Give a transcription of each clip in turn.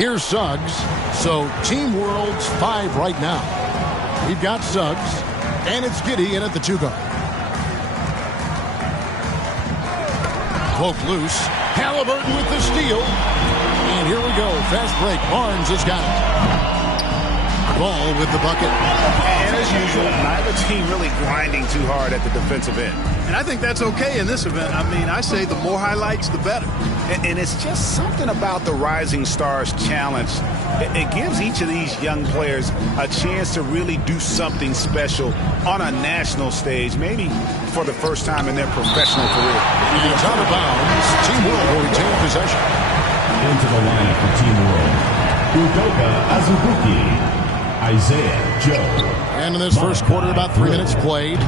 Here's Suggs. So Team World's 5 right now. We've got Suggs, and it's Giddey in at the 2 guard. Poke loose. Halliburton with the steal. And here we go. Fast break. Barnes has got it. Ball with the bucket. And as usual, neither team really grinding too hard at the defensive end. And I think that's okay in this event. I mean, I say the more highlights, the better. And it's just something about the Rising Stars Challenge. It gives each of these young players a chance to really do something special on a national stage, maybe for the first time in their professional career. And it's out of bounds. Team World will retain possession. Into the lineup for Team World, Udoka Azubuike, Isaiah Joe. And in this first quarter, about 3 minutes played.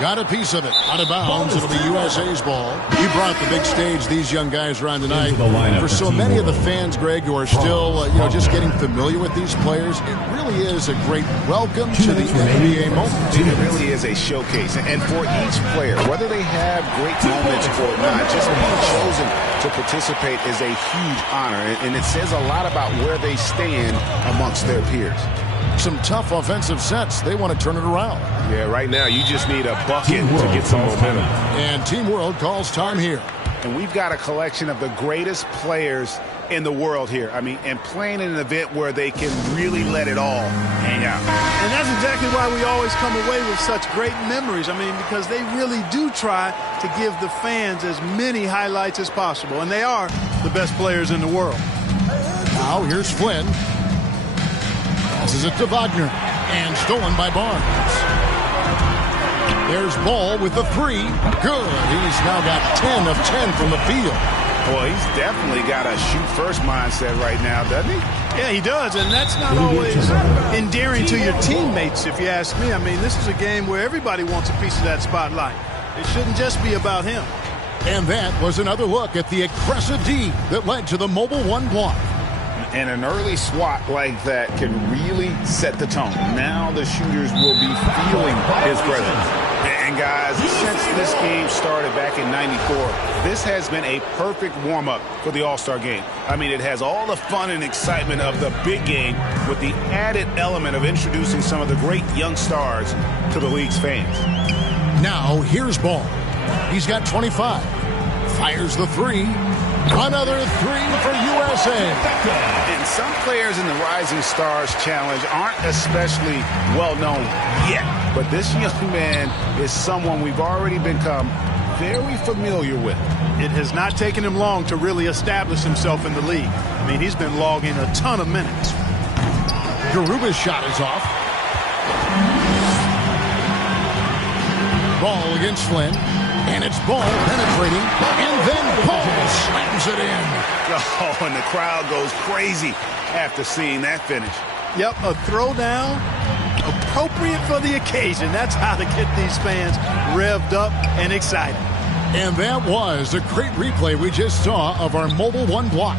Got a piece of it. Out of bounds. It'll be USA's ball. You brought the big stage these young guys around tonight. For so many of the fans, Greg, who are still just getting familiar with these players, it really is a great welcome to the NBA moment. It really is a showcase. And for each player, whether they have great moments or not, just being chosen to participate is a huge honor. And it says a lot about where they stand amongst their peers. Some tough offensive sets. They want to turn it around. Yeah, right now you just need a bucket to get some momentum. And Team World calls time here. And we've got a collection of the greatest players in the world here. I mean, and playing in an event where they can really let it all hang out. And that's exactly why we always come away with such great memories. I mean, because they really do try to give the fans as many highlights as possible. And they are the best players in the world. Now here's Flynn. Passes it to Wagner. And stolen by Barnes. There's Ball with the 3. Good. He's now got 10 of 10 from the field. Well, he's definitely got a shoot-first mindset right now, doesn't he? Yeah, he does, and that's not always endearing to your teammates, if you ask me. I mean, this is a game where everybody wants a piece of that spotlight. It shouldn't just be about him. And that was another look at the aggressive D that led to the Mobile One block. And an early swat like that can really set the tone. Now the shooters will be feeling his presence. And guys, since this game started back in '94, this has been a perfect warm-up for the All-Star game. I mean, it has all the fun and excitement of the big game with the added element of introducing some of the great young stars to the league's fans. Now here's Ball. He's got 25. Fires the 3. Another 3 for USA. And some players in the Rising Stars Challenge aren't especially well-known yet. But this young man is someone we've already become very familiar with. It has not taken him long to really establish himself in the league. I mean, he's been logging a ton of minutes. Garuba's shot is off. Ball against Flynn. And it's Ball penetrating. And then Ball slams it in. Oh, and the crowd goes crazy after seeing that finish. Yep, a throwdown appropriate for the occasion. That's how to get these fans revved up and excited. And that was a great replay we just saw of our Mobile One block.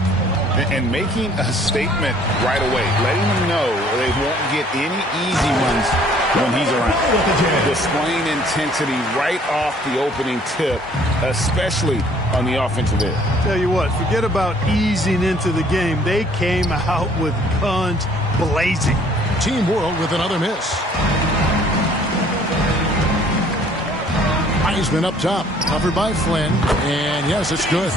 And making a statement right away, letting them know they won't get any easy ones when he's around. Displaying intensity right off the opening tip, especially on the offensive end. Tell you what, forget about easing into the game. They came out with guns blazing. Team World with another miss. Heisman up top, covered by Flynn, and yes, it's good.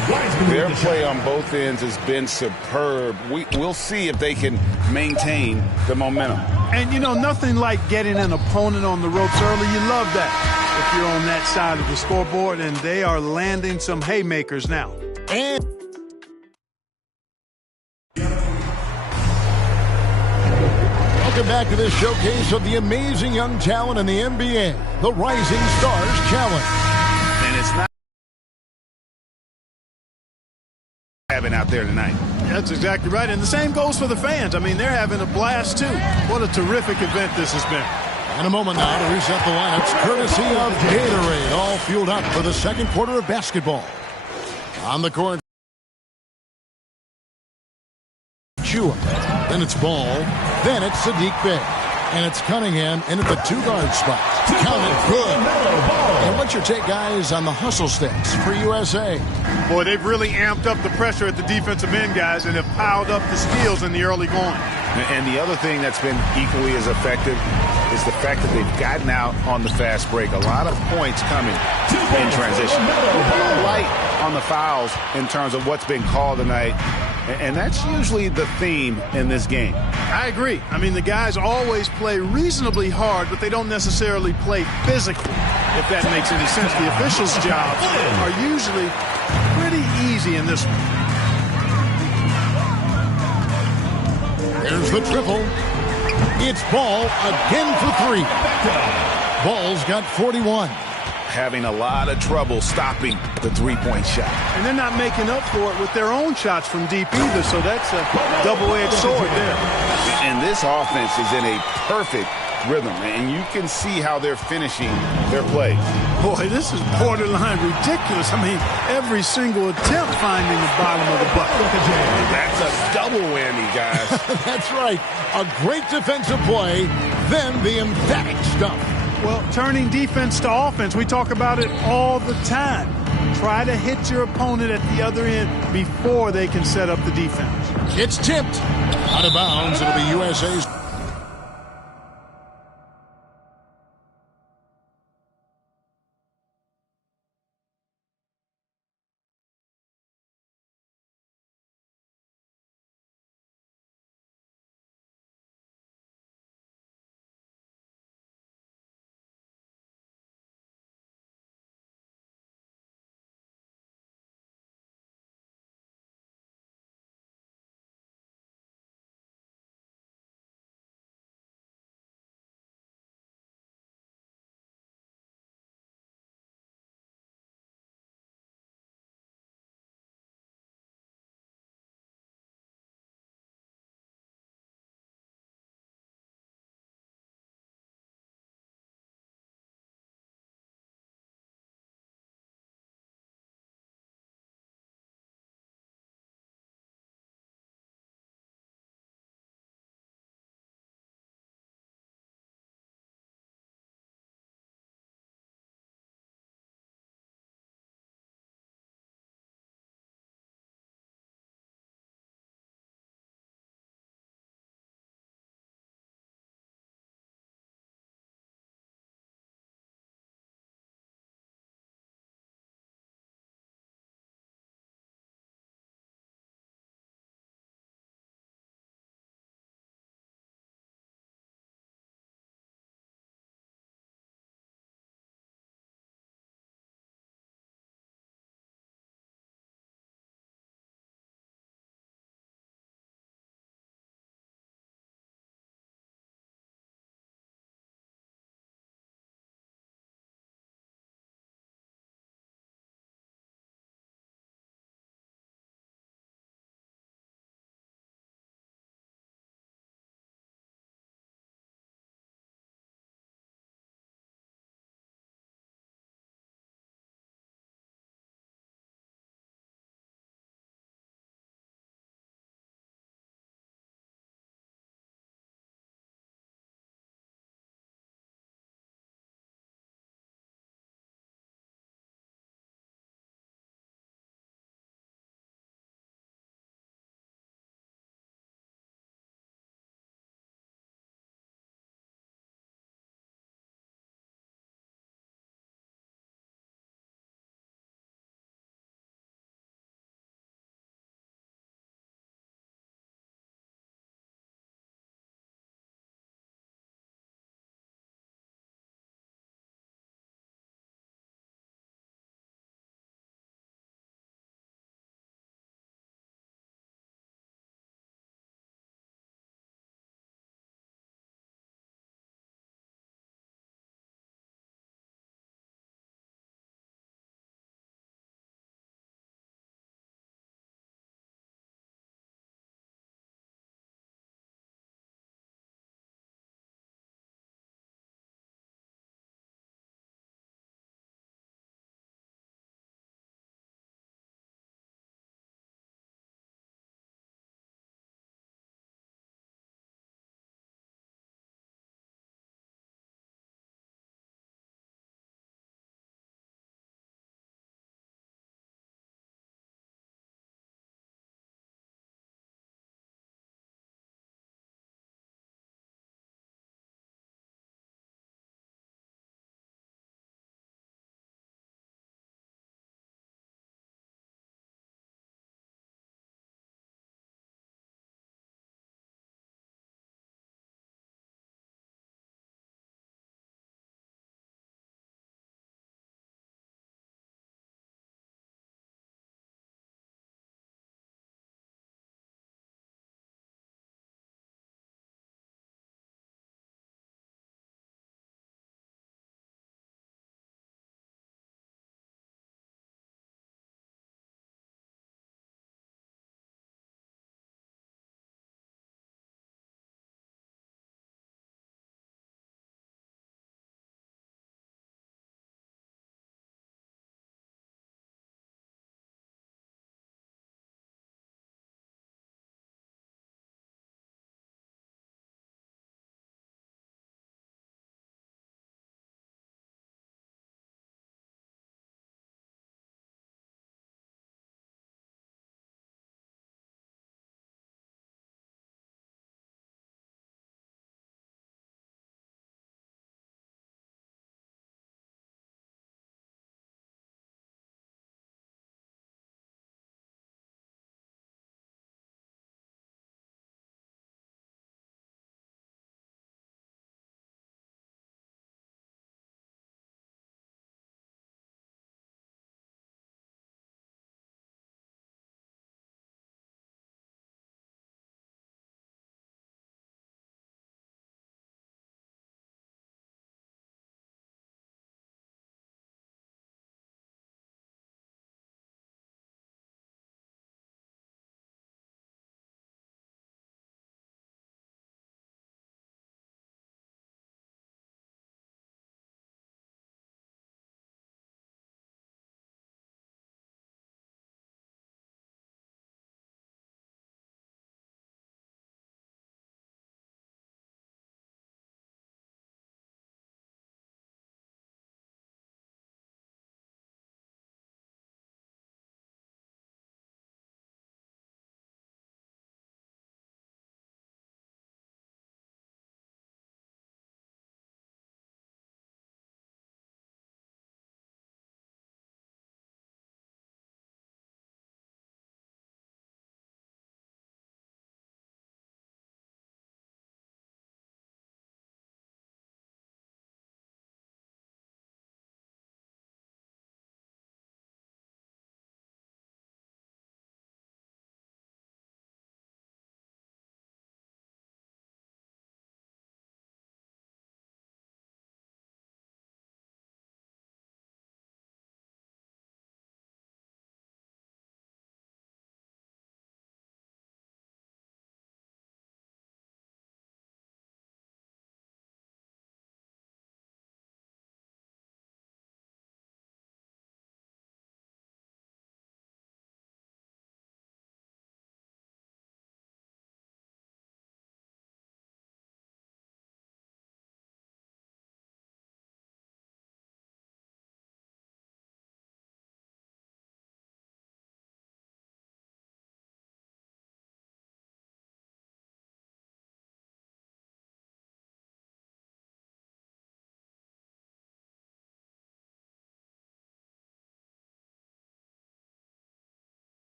Their play on both ends has been superb. We'll see if they can maintain the momentum. And, you know, nothing like getting an opponent on the ropes early. You love that if you're on that side of the scoreboard, and they are landing some haymakers now. And welcome back to this showcase of the amazing young talent in the NBA, the Rising Stars Challenge. And it's not having out there tonight. That's exactly right. And the same goes for the fans. I mean, they're having a blast, too. What a terrific event this has been. In a moment now to reset the lineups, courtesy of Gatorade, all fueled up for the second quarter of basketball. On the court, Chua. Then it's Ball. Then it's Sadiq Bey. And it's Cunningham in at the 2-guard spot. Counted good. And what's your take, guys, on the hustle sticks for USA? Boy, they've really amped up the pressure at the defensive end, guys, and have piled up the steals in the early going. And the other thing that's been equally as effective is the fact that they've gotten out on the fast break. A lot of points coming in transition. Light on the fouls in terms of what's been called tonight. And that's usually the theme in this game. I agree. I mean, the guys always play reasonably hard, but they don't necessarily play physically, if that makes any sense. The officials' jobs are usually pretty easy in this one. There's the triple. It's Ball again for three. Ball's got 41. Having a lot of trouble stopping the three-point shot. And they're not making up for it with their own shots from deep either, so that's a double-edged sword there. And this offense is in a perfect rhythm, and you can see how they're finishing their plays. Boy, this is borderline ridiculous. I mean, every single attempt finding the bottom of the bucket. That's a double whammy, guys. That's right. A great defensive play, then the emphatic stuff. Well, turning defense to offense, we talk about it all the time. Try to hit your opponent at the other end before they can set up the defense. It's tipped. Out of bounds. It'll be USA's.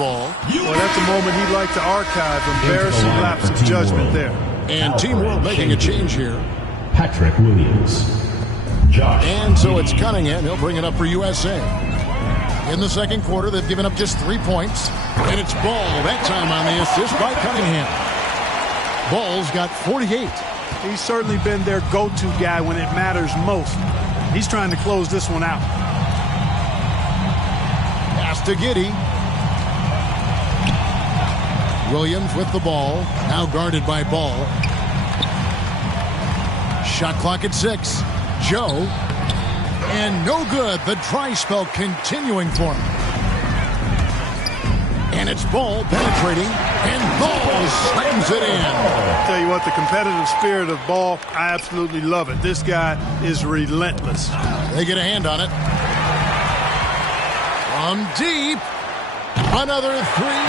ball. Well, that's a moment he'd like to archive. Embarrassing lapse of judgment there. And Team World making a change here. Patrick Williams. Josh. And so it's Cunningham. He'll bring it up for USA. In the second quarter, they've given up just 3 points. And it's Ball, that time on the assist by Cunningham. Ball's got 48. He's certainly been their go-to guy when it matters most. He's trying to close this one out. Pass to Giddey. Williams with the ball. Now guarded by Ball. Shot clock at 6. Joe. And no good. The dry spell continuing for him. And it's Ball penetrating. And Ball slams it in. I'll tell you what, the competitive spirit of Ball, I absolutely love it. This guy is relentless. They get a hand on it. From deep. Another 3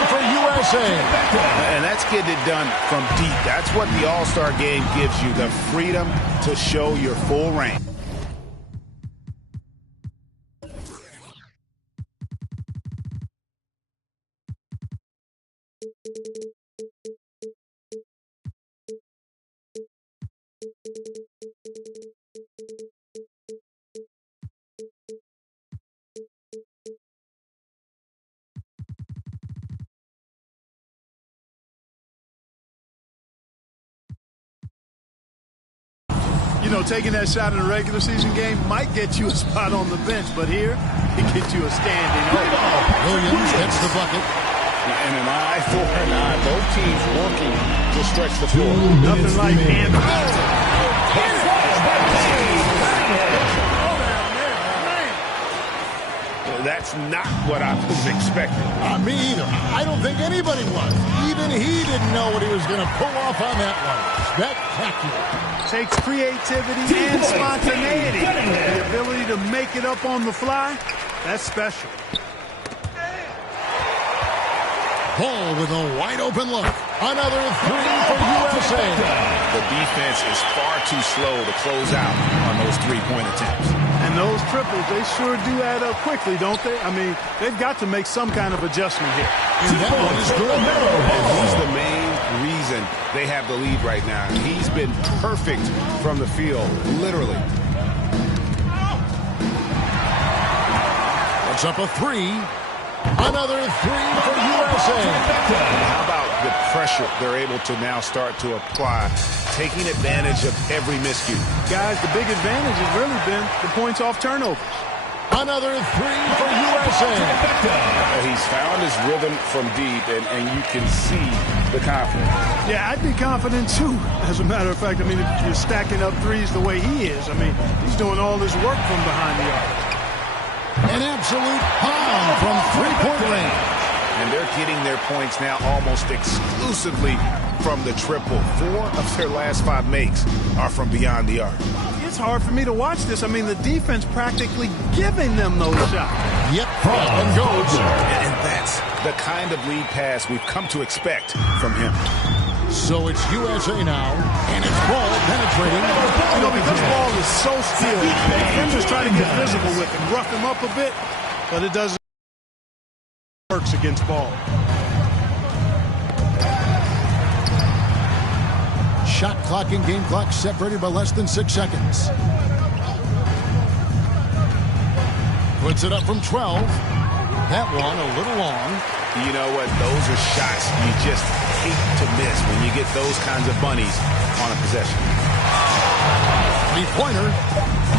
for USA. And that's getting it done from deep. That's what the All-Star game gives you, the freedom to show your full range. You know, taking that shot in a regular season game might get you a spot on the bench, but here, it gets you a standing ovation. Williams hits the bucket. And an eye for an eye. Both teams working to stretch the floor. Nothing like hand. That's not what I was expecting. Me either. I don't think anybody was. Even he didn't know what he was going to pull off on that one. Spectacular. Takes creativity and spontaneity. The ability to make it up on the fly, that's special. Ball with a wide open look. Another 3 for USA. The defense is far too slow to close out on those three-point attempts. And those triples, they sure do add up quickly, don't they? I mean, they've got to make some kind of adjustment here. And that one is good. And he's the main reason they have the lead right now. He's been perfect from the field, literally. What's up a 3? Another 3 for USA. How about the pressure they're able to now start to apply, taking advantage of every miscue? Guys, the big advantage has really been the points off turnovers. Another 3 for USA. He's found his rhythm from deep, and you can see the confidence. Yeah, I'd be confident too. As a matter of fact, I mean, if you're stacking up threes the way he is, I mean, he's doing all this work from behind the arc. An absolute bomb from three-point range. And they're getting their points now almost exclusively from the triple. 4 of their last 5 makes are from beyond the arc. It's hard for me to watch this. I mean, the defense practically giving them those shots. Yep, and goes. And that's the kind of lead pass we've come to expect from him. So it's USA now, and it's Ball penetrating. You know, because Ball is so skilled, defenders try to get physical with him, rough him up a bit, but it doesn't work against Ball. Shot clock and game clock separated by less than 6 seconds. Puts it up from 12. That one a little long. You know what? Those are shots you just hate to miss when you get those kinds of bunnies on a possession. 3-pointer.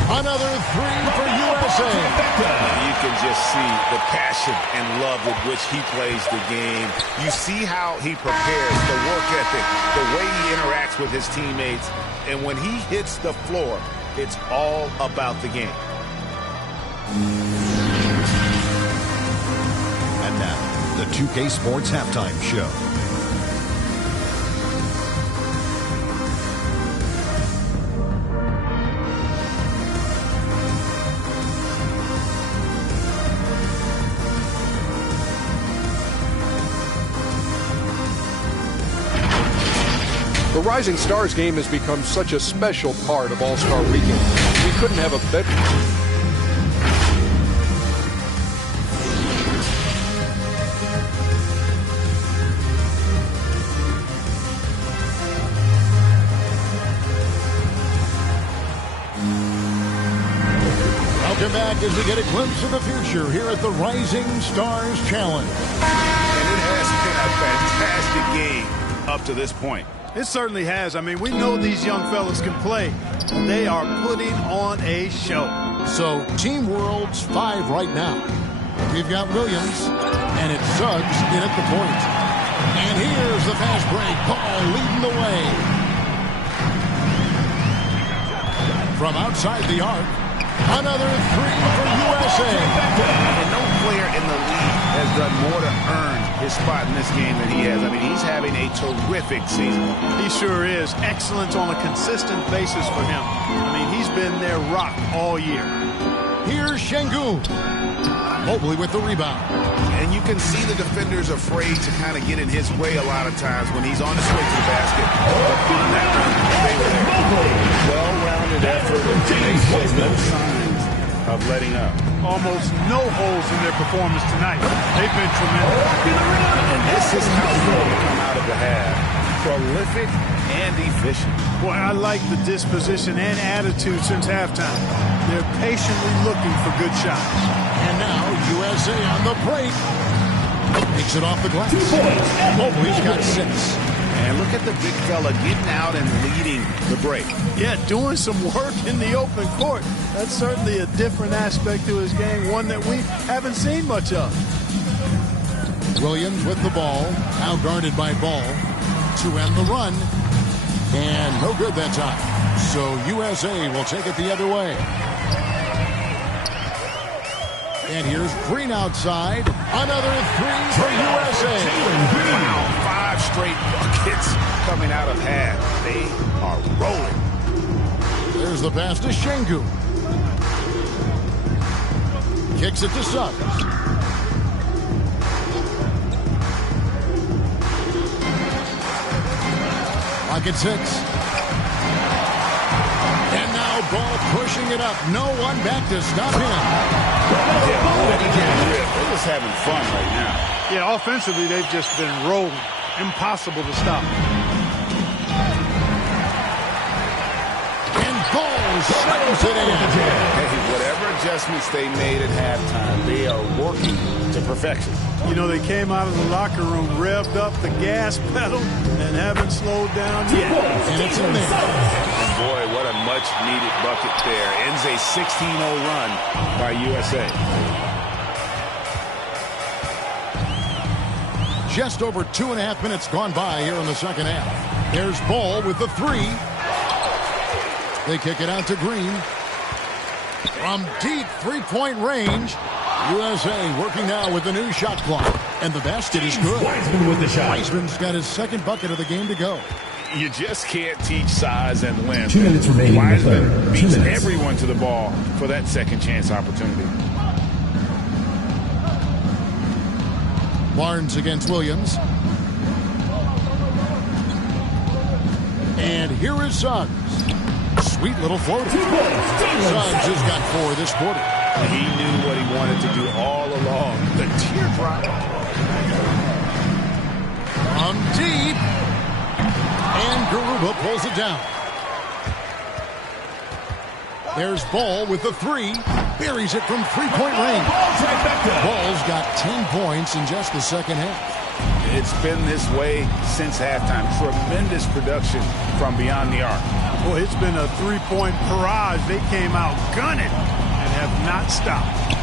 Another 3 for USA. You can just see the passion and love with which he plays the game. You see how he prepares, the work ethic, the way he interacts with his teammates. And when he hits the floor, it's all about the game. And now, the 2K Sports Halftime Show. The Rising Stars game has become such a special part of All-Star Weekend. We couldn't have a better... Welcome back as we get a glimpse of the future here at the Rising Stars Challenge. And it has been a fantastic game up to this point. It certainly has. I mean, we know these young fellas can play. They are putting on a show. So, Team World's 5 right now. We've got Williams, and it's Suggs in at the point. And here's the fast break. Ball leading the way. From outside the arc, another three for USA. And no player in the league has done more to earn his spot in this game than he has. I mean, he's having a terrific season. He sure is. Excellence on a consistent basis for him. I mean, he's been their rock all year. Here's Şengün. Mobley with the rebound. And you can see the defenders afraid to kind of get in his way a lot of times when he's on his way to the basket. But on that one, they were there. Well-rounded effort. They show no signs of letting up. Almost no holes in their performance tonight. They've been tremendous. And this is how they come out of the half. Prolific and efficient. Boy, I like the disposition and attitude since halftime. They're patiently looking for good shots. And now USA on the break. Takes it off the glass. Mobley's got 6. And look at the big fella getting out and leading the break. Yeah, doing some work in the open court. That's certainly a different aspect to his game, one that we haven't seen much of. Williams with the ball, now guarded by Ball to end the run. And no good that time. So USA will take it the other way. And here's Green outside. Another three for USA. Wow, 5 straight buckets coming out of half. They are rolling. There's the pass to Şengün. Kicks it to Suggs. Pocket 6. And now Ball pushing it up. No one back to stop him. They're just having fun right now. Yeah, offensively, they've just been rolling. Impossible to stop. And Ball settles it in. Hey, whatever adjustments they made at halftime, they are working to perfection. You know, they came out of the locker room, revved up the gas pedal, and haven't slowed down yet. And it's in there. And boy, what a much-needed bucket there. Ends a 16-0 run by USA. Just over 2.5 minutes gone by here in the second half. There's Ball with the 3. They kick it out to Green. From deep three-point range, USA working now with the new shot clock. And the basket is good. Wiseman with the shot. Wiseman's got his second bucket of the game to go. You just can't teach size and length. 2 minutes remaining in the Wiseman third. beats 2 minutes. everyone to the ball for that second chance opportunity. Barnes against Williams. And here is Suggs. Sweet little floater. Suggs has got 4 this quarter. He knew what he wanted to do all along. The teardrop. From deep. And Garuba pulls it down. There's Ball with the 3. Buries it from three-point range. Ball's got 10 points in just the second half. It's been this way since halftime. Tremendous production from beyond the arc. Boy, it's been a three-point barrage. They came out gunning and have not stopped.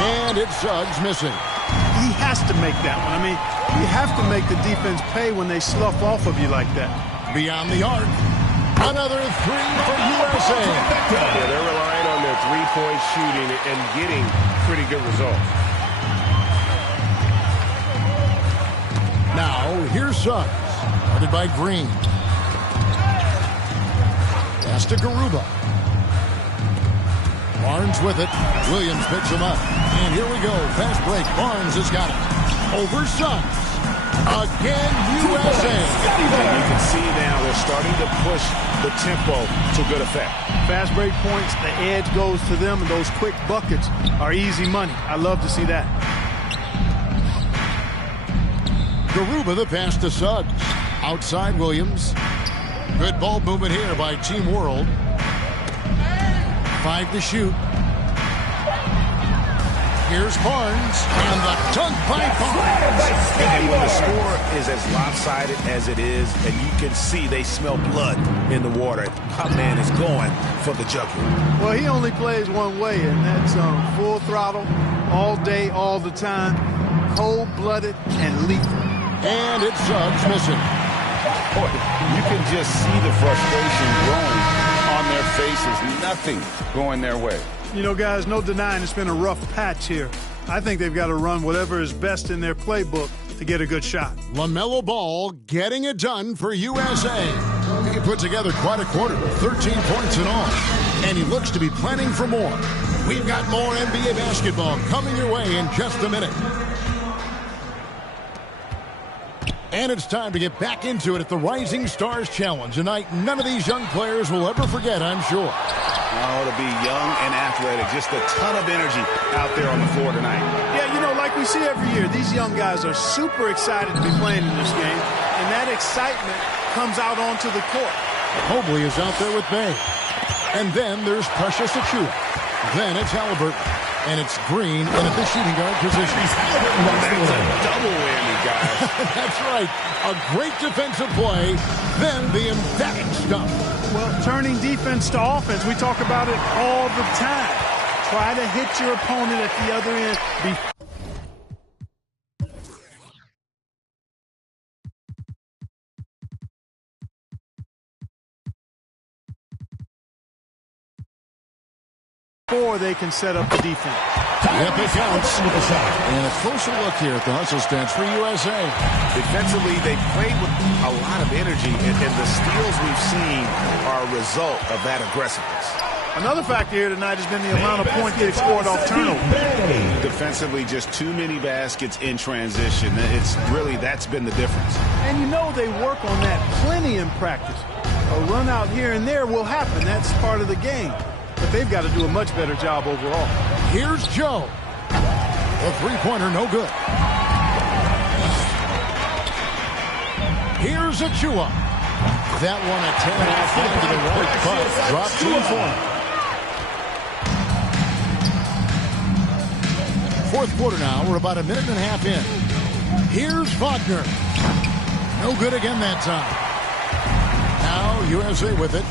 And it's Suggs missing. He has to make that one. I mean, you have to make the defense pay when they slough off of you like that. Beyond the arc. Another 3 for USA. Yeah, they're relying on their three-point shooting and getting pretty good results. Now, here's Suggs. Guarded by Green. Pass to Garuba. Barnes with it. Williams picks him up. And here we go. Fast break. Barnes has got it. Over Suggs. Again, USA. You can see now they're starting to push the tempo to good effect. Fast break points, the edge goes to them, and those quick buckets are easy money. I love to see that. Garuba the pass to Suggs. Outside Williams. Good ball movement here by Team World. 5 to shoot. Here's Barnes, and the dunk by Barnes. And when the score is as lopsided as it is, and you can see they smell blood in the water, my man is going for the jugular. Well, he only plays one way, and that's full throttle, all day, all the time, cold-blooded and lethal. And it's Suggs missing. Boy, you can just see the frustration growing on their faces. Nothing going their way. You know, guys, no denying it's been a rough patch here. I think they've got to run whatever is best in their playbook to get a good shot. LaMelo Ball getting it done for USA. He put together quite a quarter, 13 points in all. And he looks to be planning for more. We've got more NBA basketball coming your way in just a minute. And it's time to get back into it at the Rising Stars Challenge. A night none of these young players will ever forget, I'm sure. Oh, to be young and athletic. Just a ton of energy out there on the floor tonight. Yeah, you know, like we see every year, these young guys are super excited to be playing in this game, and that excitement comes out onto the court. Mobley is out there with Bay. And then there's Precious Achiuwa. Then it's Halliburton. And it's Green in at the shooting guard position. That's a double whammy, guys. That's right. A great defensive play, then the emphatic stuff. Well, turning defense to offense, we talk about it all the time. Try to hit your opponent at the other end. Before they can set up the defense. Yep, it counts. And a closer look here at the hustle stats for USA. Defensively, they played with a lot of energy, and the steals we've seen are a result of that aggressiveness. Another factor here tonight has been the amount of points they've scored off turnover. Defensively, just too many baskets in transition. That's been the difference. And you know they work on that plenty in practice. A run out here and there will happen. That's part of the game. But they've got to do a much better job overall. Here's Joe. The three-pointer, no good. Here's Achiuwa. That one attempt to the right, but dropped to the floor. Fourth quarter now. We're about a minute and a half in. Here's Wagner. No good again that time. Now USA with it.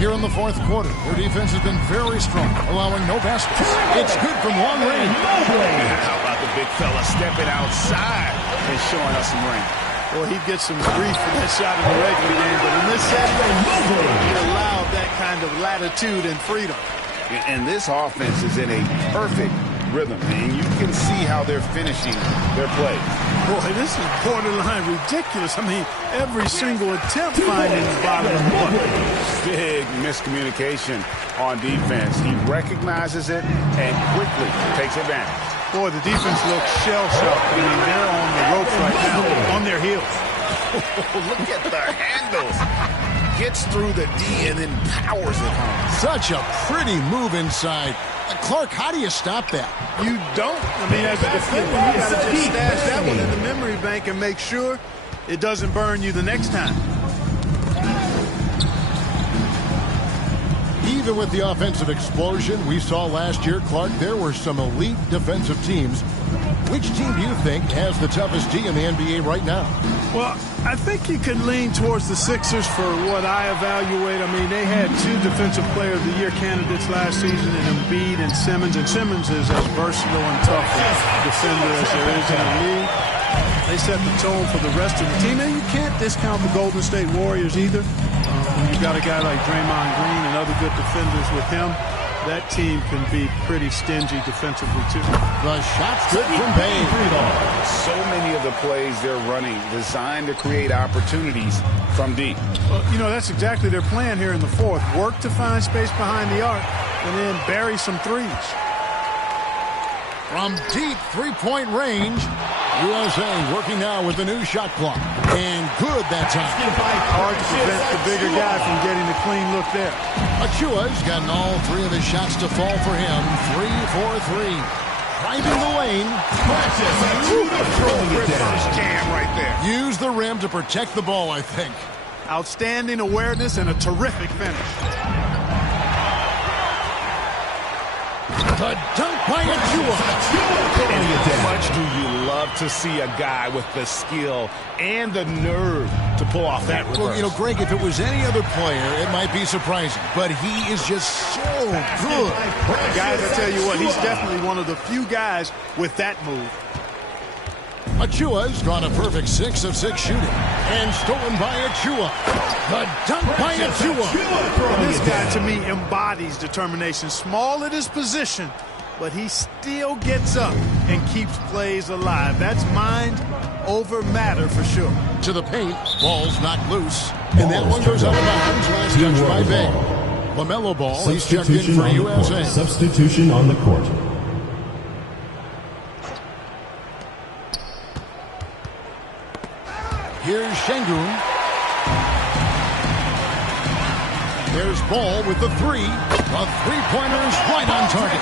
Here in the fourth quarter, their defense has been very strong, allowing no baskets. It's good from long range. How about the big fella stepping outside and showing us some range? Well, he'd get some grief for that shot in the regular game, but in this setting, he allowed that kind of latitude and freedom. And this offense is in a perfect rhythm, and you can see how they're finishing their play. Boy, this is borderline ridiculous. I mean, every single attempt finding the bottom of the bucket. Big miscommunication on defense. He recognizes it and quickly takes advantage. Boy, the defense looks shell-shocked. I mean, they're on the ropes right now, on their heels. Look at the handles. Gets through the D and then powers it home. Such a pretty move inside. Clark, how do you stop that? You don't. I mean, as a defender, you got to just stash that one in the memory bank and make sure it doesn't burn you the next time. Even with the offensive explosion we saw last year, Clark, there were some elite defensive teams. Which team do you think has the toughest D in the NBA right now? Well, I think you could lean towards the Sixers for what I evaluate. I mean, they had 2 Defensive Player of the Year candidates last season in Embiid and Simmons. And Simmons is as versatile and tough a defender as there is in the league. They set the tone for the rest of the team. And you can't discount the Golden State Warriors either. When you've got a guy like Draymond Green and other good defenders with him, that team can be pretty stingy defensively, too. The shot's good from Bain. So many of the plays they're running designed to create opportunities from deep. Well, you know, that's exactly their plan here in the fourth. Work to find space behind the arc and then bury some threes. From deep three-point range, USA working now with the new shot clock. And good that time. Hard to prevent the bigger guy from getting the clean look there. Achiuwa's gotten all 3 of his shots to fall for him. 3 for 3. Driving the lane. First jam right there. Use the rim to protect the ball, I think. Outstanding awareness and a terrific finish. The dunk by Achua. And how much do you love to see a guy with the skill and the nerve to pull off that reverse? Well, you know, Greg, if it was any other player, it might be surprising. But he is just so good. Guys, I tell you what, he's definitely one of the few guys with that move. Achua's gone a perfect 6 of 6 shooting. And stolen by Achua. The dunk by Achua. This guy, to me, embodies determination. Small at his position, but he still gets up and keeps plays alive. That's mind over matter for sure. To the paint. Ball's knocked loose. And that one goes out of bounds. Last touch by Bay. LaMelo Ball. He's checked in for USA. Substitution on the court. Here's Şengün. There's Ball with the 3. The three-pointer's right on target.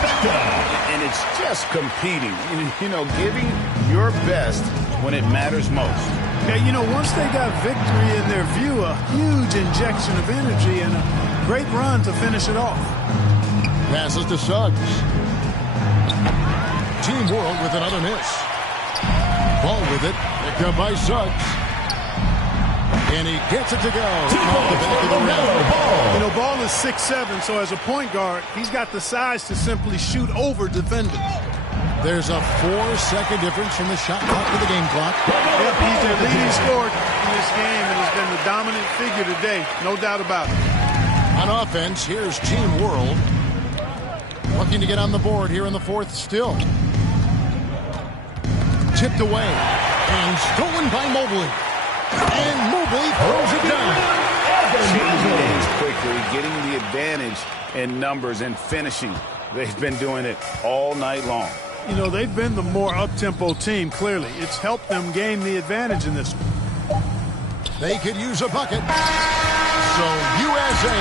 And it's just competing, you know, giving your best when it matters most. Yeah, you know, once they got victory in their view, a huge injection of energy and a great run to finish it off. Passes to Suggs. Team World with another miss. Ball with it. Picked up by Suggs. And he gets it to go. Off the back of the rim. You know, Ball is 6'7", so as a point guard, he's got the size to simply shoot over defenders. There's a 4-second difference from the shot clock to the game clock. Yep, he's their leading scorer in this game and has been the dominant figure today, no doubt about it. On offense, here's Team World. Looking to get on the board here in the fourth still. Tipped away. And stolen by Mobley. And Mobley throws it down. Changing things quickly, getting the advantage in numbers and finishing. They've been doing it all night long. You know, they've been the more up-tempo team, clearly. It's helped them gain the advantage in this one. They could use a bucket. So USA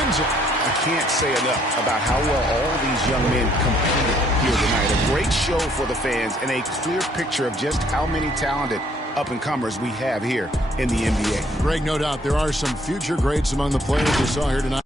wins it. I can't say enough about how well all these young men competed here tonight. A great show for the fans and a clear picture of just how many talented up-and-comers we have here in the NBA. Greg, no doubt there are some future greats among the players we saw here tonight.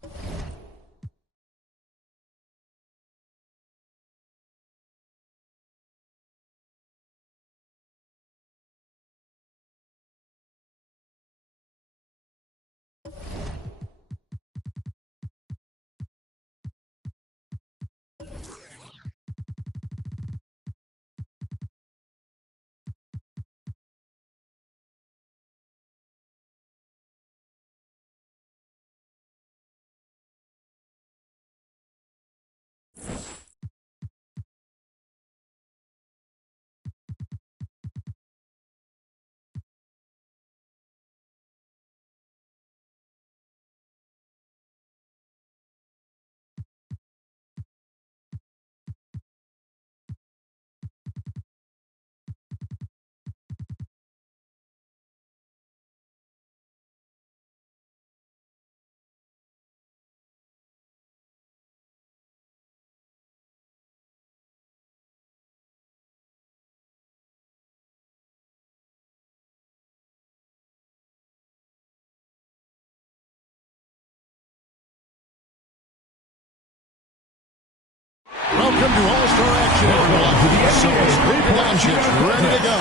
Welcome to All-Star action, everyone. So it's Luka Doncic ready to go.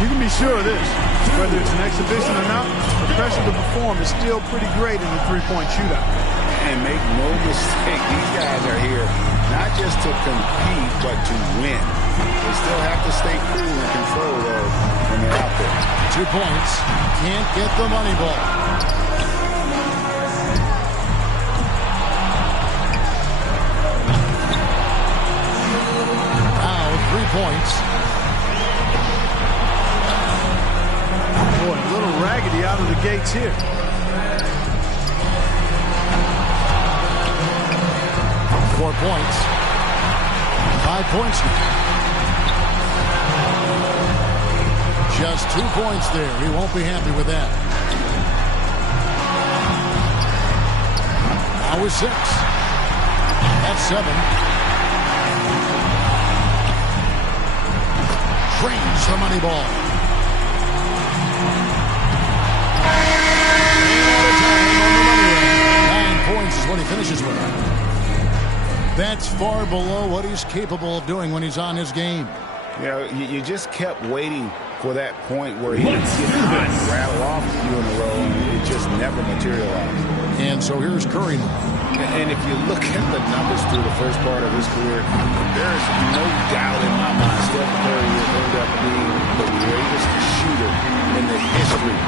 You can be sure of this. Whether it's an exhibition or not, the pressure to perform is still pretty great in the three-point shootout. And make no mistake, these guys are here not just to compete, but to win. They still have to stay cool and control, though, when they're out there. 2 points. Can't get the money ball. Now 3 points. Boy, a little raggedy out of the gates here. 4 points. 5 points now. Just 2 points there. He won't be happy with that. Now with 6. That's 7. Trains the money ball. And out of time on the money run. 9 points is what he finished. That's far below what he's capable of doing when he's on his game. You know, you just kept waiting for that point where he would get hot and rattle off a few in a row, and it just never materialized. And so here's Curry now. And if you look at the numbers through the first part of his career, there's no doubt in my mind Steph Curry will end up being the greatest shooter in the history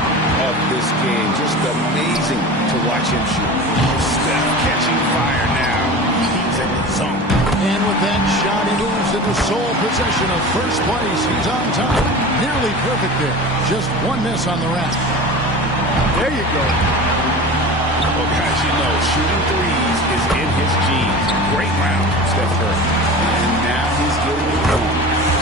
of this game. Just amazing to watch him shoot. Steph catching fire now. He's in the zone. And with that shot, he moves into sole possession of first place. He's on top. Nearly perfect there. Just one miss on the rack. There you go. Well, guys, you know, shooting threes is in his genes. Great round, Steph Curry. And now he's getting it on.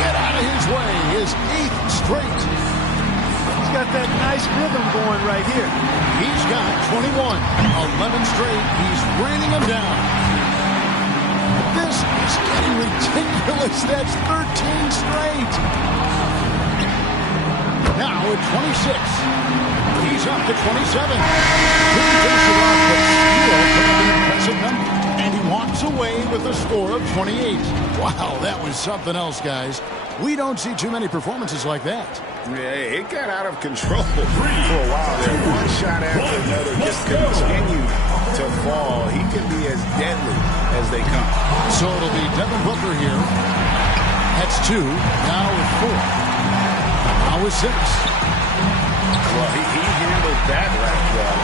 Get out of his way. His 8th straight. He's got that nice rhythm going right here. He's got 21. 11 straight. He's raining them down. This is getting ridiculous. That's 13 straight. Now at 26. He's up to 27. Couldn't finish it off, but still an impressive number. And he walks away with a score of 28. Wow, that was something else, guys. We don't see too many performances like that. Yeah, it got out of control for a while there. One shot after another just continued to fall. He can be as deadly as they come. So it'll be Devin Booker here. That's 2. Now with 4. Now with 6. Well, he handled that right well.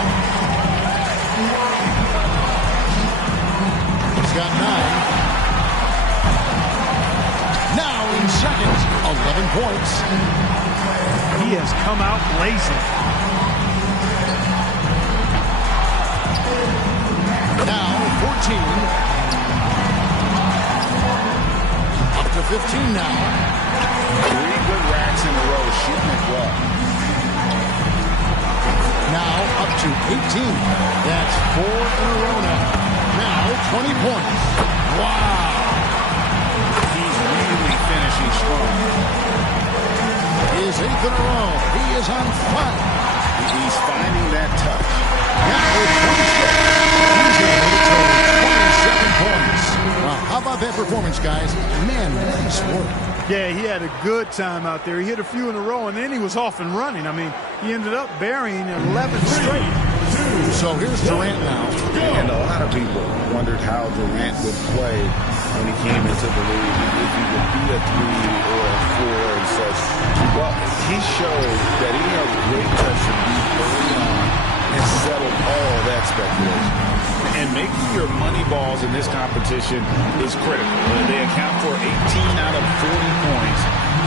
He's got 9. Now in second, 11 points. He has come out blazing. Now 14. Up to 15 now. 3 good racks in a row, shooting it well. Now up to 18. That's 4 in a row now. Now 20 points. Wow. He's really finishing strong. His 8th in a row. He is on fire. He's finding that touch. Now with 26. He's able to total 27 points. Wow, how about that performance, guys? Man, nice work. Yeah, he had a good time out there. He hit a few in a row, and then he was off and running. I mean, he ended up burying 11 straight. So here's Durant now. And a lot of people wondered how Durant would play when he came into the league, if he would be a 3 or a 4 and such. Well, he showed that he had great touch from deep early on and settled all that speculation. And making your money balls in this competition is critical. They account for 18 out of 40 points,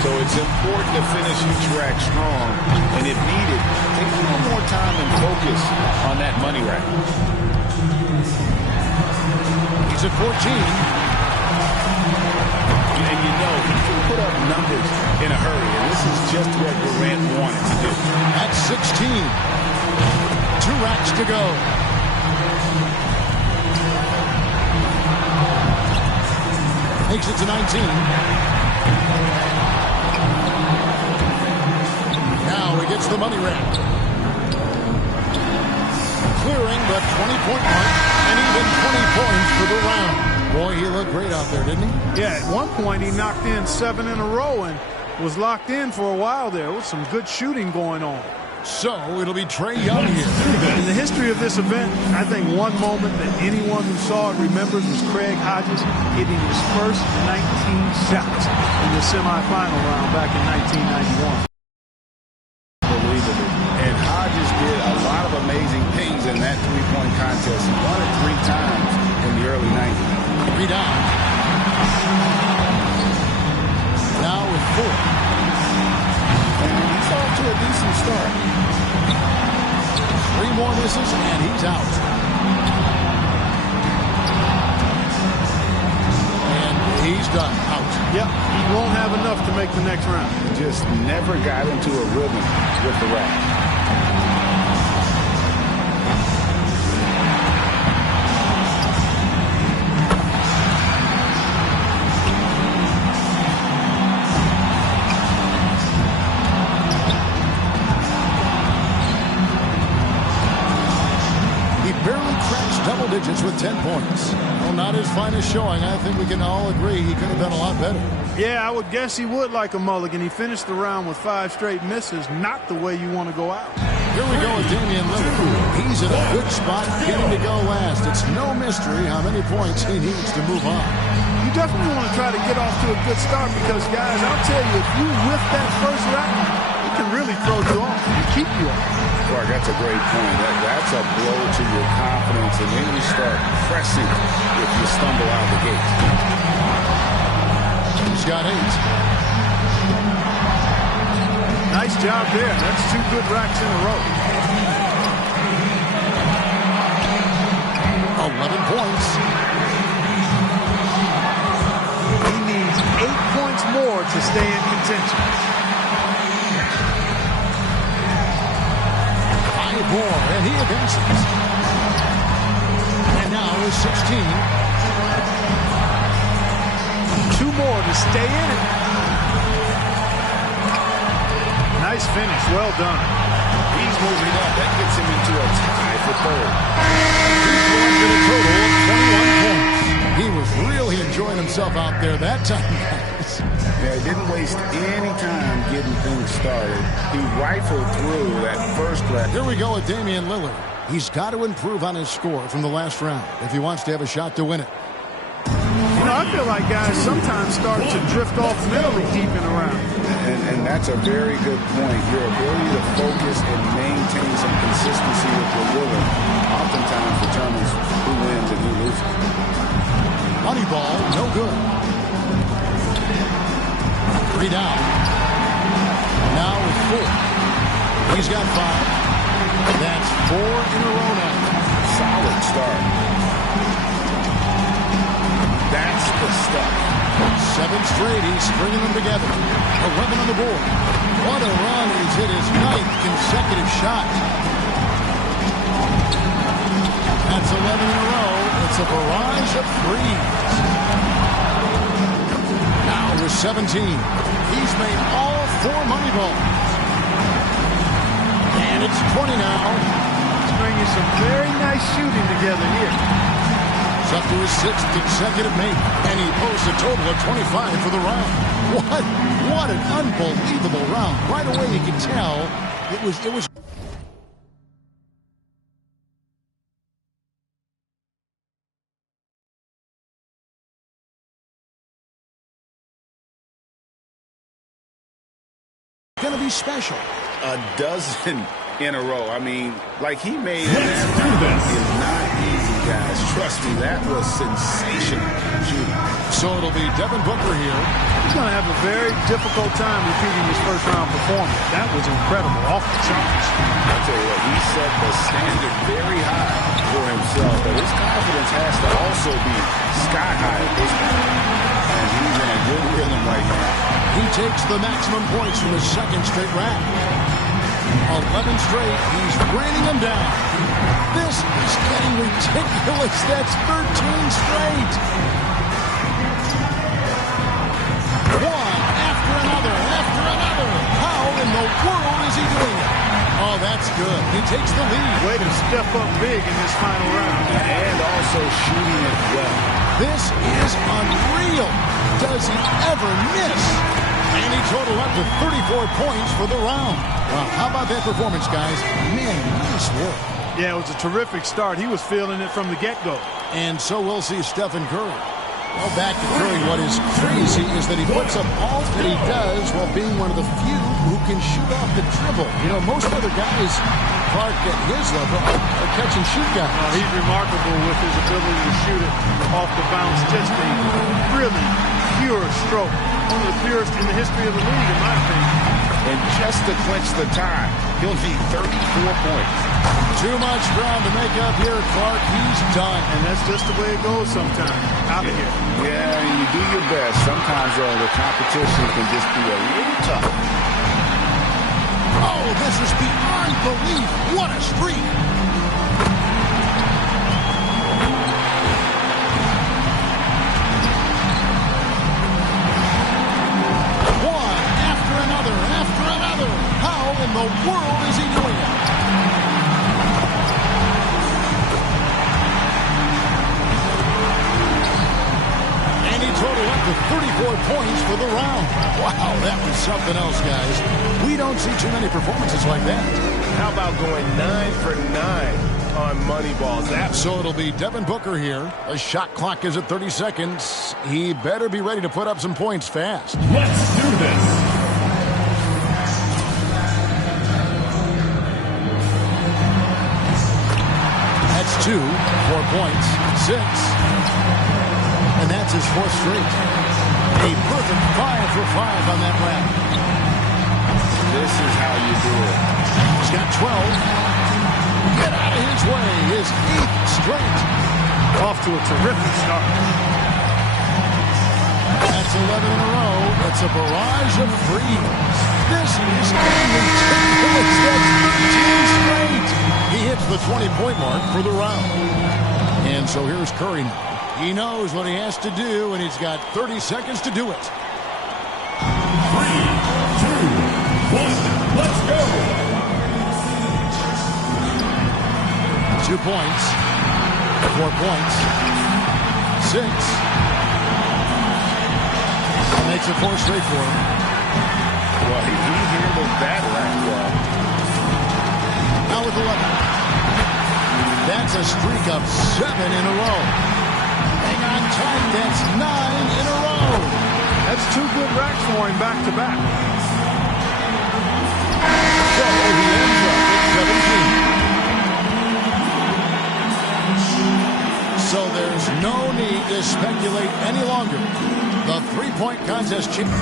so it's important to finish each rack strong. And if needed, take a little more time and focus on that money rack. He's at 14. And you know, he can put up numbers in a hurry, and this is just what Durant wanted to do. At 16. 2 racks to go. Takes it to 19. Now he gets the money rack. Clearing the 20-point mark and even 20 points for the round. Boy, he looked great out there, didn't he? Yeah, at one point he knocked in 7 in a row and was locked in for a while there with some good shooting going on. So it'll be Trae Young here. In the history of this event, I think one moment that anyone who saw it remembers was Craig Hodges hitting his first 19 shots in the semifinal round back in 1991. Unbelievable. And Hodges did a lot of amazing things in that three-point contest. He won it 3 times in the early 90s. 3 down. Now with 4. And he's off to a decent start. 3 more misses, and he's out. And he's done. Out. Yep, he won't have enough to make the next round. Just never got into a rhythm with the rack. barely cracks double digits with 10 points. Well, not his finest showing. I think we can all agree he could have done a lot better. Yeah, I would guess he would like a mulligan. He finished the round with 5 straight misses. Not the way you want to go out. Here we go with Damian Lillard. He's in a good spot getting to go last. It's no mystery how many points he needs to move on. You definitely want to try to get off to a good start because, guys, I'll tell you, if you whiff that first round, it can really throw you off and keep you off. Clark, that's a great point. That's a blow to your confidence, and then you start pressing if you stumble out of the gate. He's got 8. Nice job there. That's 2 good racks in a row. 11 points. He needs 8 points more to stay in contention. 5 more, and he advances. And now is 16. 2 more to stay in it. Nice finish. Well done. He's moving up. That gets him into a tie for third. He's collected a total of 21 points. He was really enjoying himself out there that time, guys. Yeah, he didn't waste any time getting things started. He rifled through that first rack. Here we go with Damian Lillard. He's got to improve on his score from the last round if he wants to have a shot to win it. You know, I feel like guys sometimes start to drift off mentally deep in a round. And that's a very good point. Your ability to focus and maintain some consistency with your rhythm oftentimes determines who wins and who loses. Money ball, no good. 3 down. Now with 4. He's got 5. That's 4 in a row now. Solid start. That's the stuff. 7 straight, he's stringing them together. 11 on the board. What a run. He's hit his 9th consecutive shot. That's 11 in a row. It's a barrage of threes. Now with 17. He's made all 4 money balls. And it's 20 now. He's bringing some very nice shooting together here. It's up to his 6th consecutive make, and he posts a total of 25 for the round. What an unbelievable round. Right away you could tell it was going to be special. A dozen in a row. I mean, like he made that is not easy, guys. Trust me, that was sensational shooting. So it'll be Devin Booker here. He's going to have a very difficult time repeating his first round performance. That was incredible, off the charts. I'll tell you what, he set the standard very high for himself, but his confidence has to also be sky high at this point. And he's in a good rhythm right now. He takes the maximum points from his 2nd straight rack. 11 straight, he's raining them down. This is getting ridiculous. That's 13 straight. One after another. How in the world is he doing it? Oh, that's good. He takes the lead. Way to step up big in this final round. And also shooting it well. This is unreal. Does he ever miss? And he totaled up to 34 points for the round. Wow, how about that performance, guys? Man, nice work. Yeah, it was a terrific start. He was feeling it from the get-go. And so we'll see Stephen Curry. Well, back to Curry, what is crazy is that he puts up all that he does while being one of the few who can shoot off the dribble. You know, most other guys, Clark, at his level, are catch-and-shoot guys. He's remarkable with his ability to shoot it off the bounce. Just a really pure stroke. One of the purest in the history of the league, in my opinion. And just to clinch the tie, he'll need 34 points. Too much ground to make up here, Clark. He's done. And that's just the way it goes sometimes. Out of here. Yeah, you do your best. Sometimes, the competition can just be a little tough. Oh, this is beyond belief. What a streak. How in the world is he doing it? to 34 points for the round. Wow, that was something else, guys. We don't see too many performances like that. How about going 9 for 9 on money balls? So it'll be Devin Booker here. The shot clock is at 30 seconds. He better be ready to put up some points fast. Let's do this. That's 2, 4 points, 6. And that's his 4th straight. A perfect 5 for 5 on that round. This is how you do it. He's got 12. Get out of his way. His 8th straight. Off to a terrific start. That's 11 in a row. That's a barrage of threes. This is ridiculous. That's 13 straight. He hits the 20-point mark for the round. And so here's Curry now. He knows what he has to do, and he's got 30 seconds to do it. 3, 2, 1, let's go. 2 points. 4 points. 6. Makes it 4 straight for him. Well, he handled that round well. Now with 11. That's a streak of 7 in a row. Hang on tight. That's 9 in a row. That's 2 good racks for him back-to-back. So he ends up at 17. So there's no need to speculate any longer. The three-point contest champion.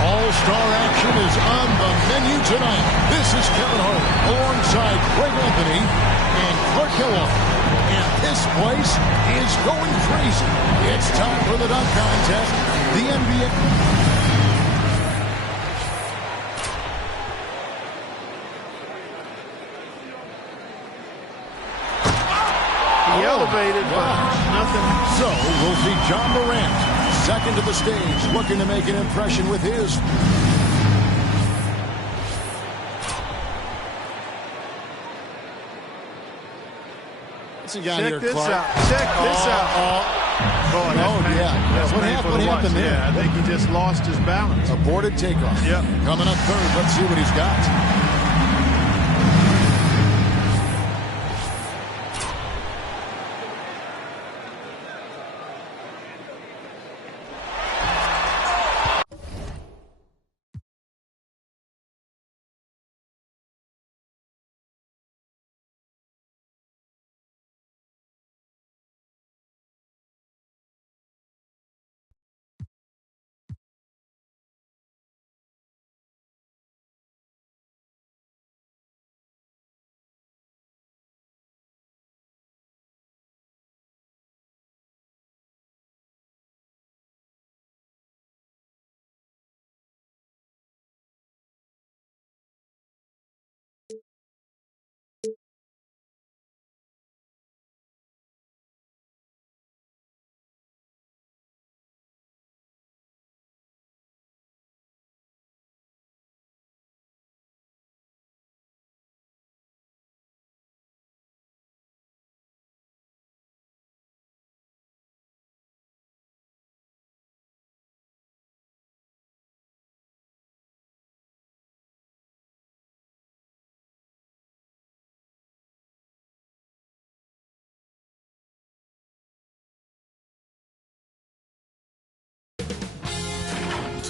All-star action is on the menu tonight. This is Kevin Hart alongside Greg Anthony and Clark Kellogg. And this place is going crazy. It's time for the dunk contest. The NBA. He elevated, but nothing. So we'll see John Morant, second to the stage, looking to make an impression with his. Check this out. Check this out. Oh, yeah. That's What happened there? Yeah, I think he just lost his balance. Aborted takeoff. Yep. Coming up third. Let's see what he's got.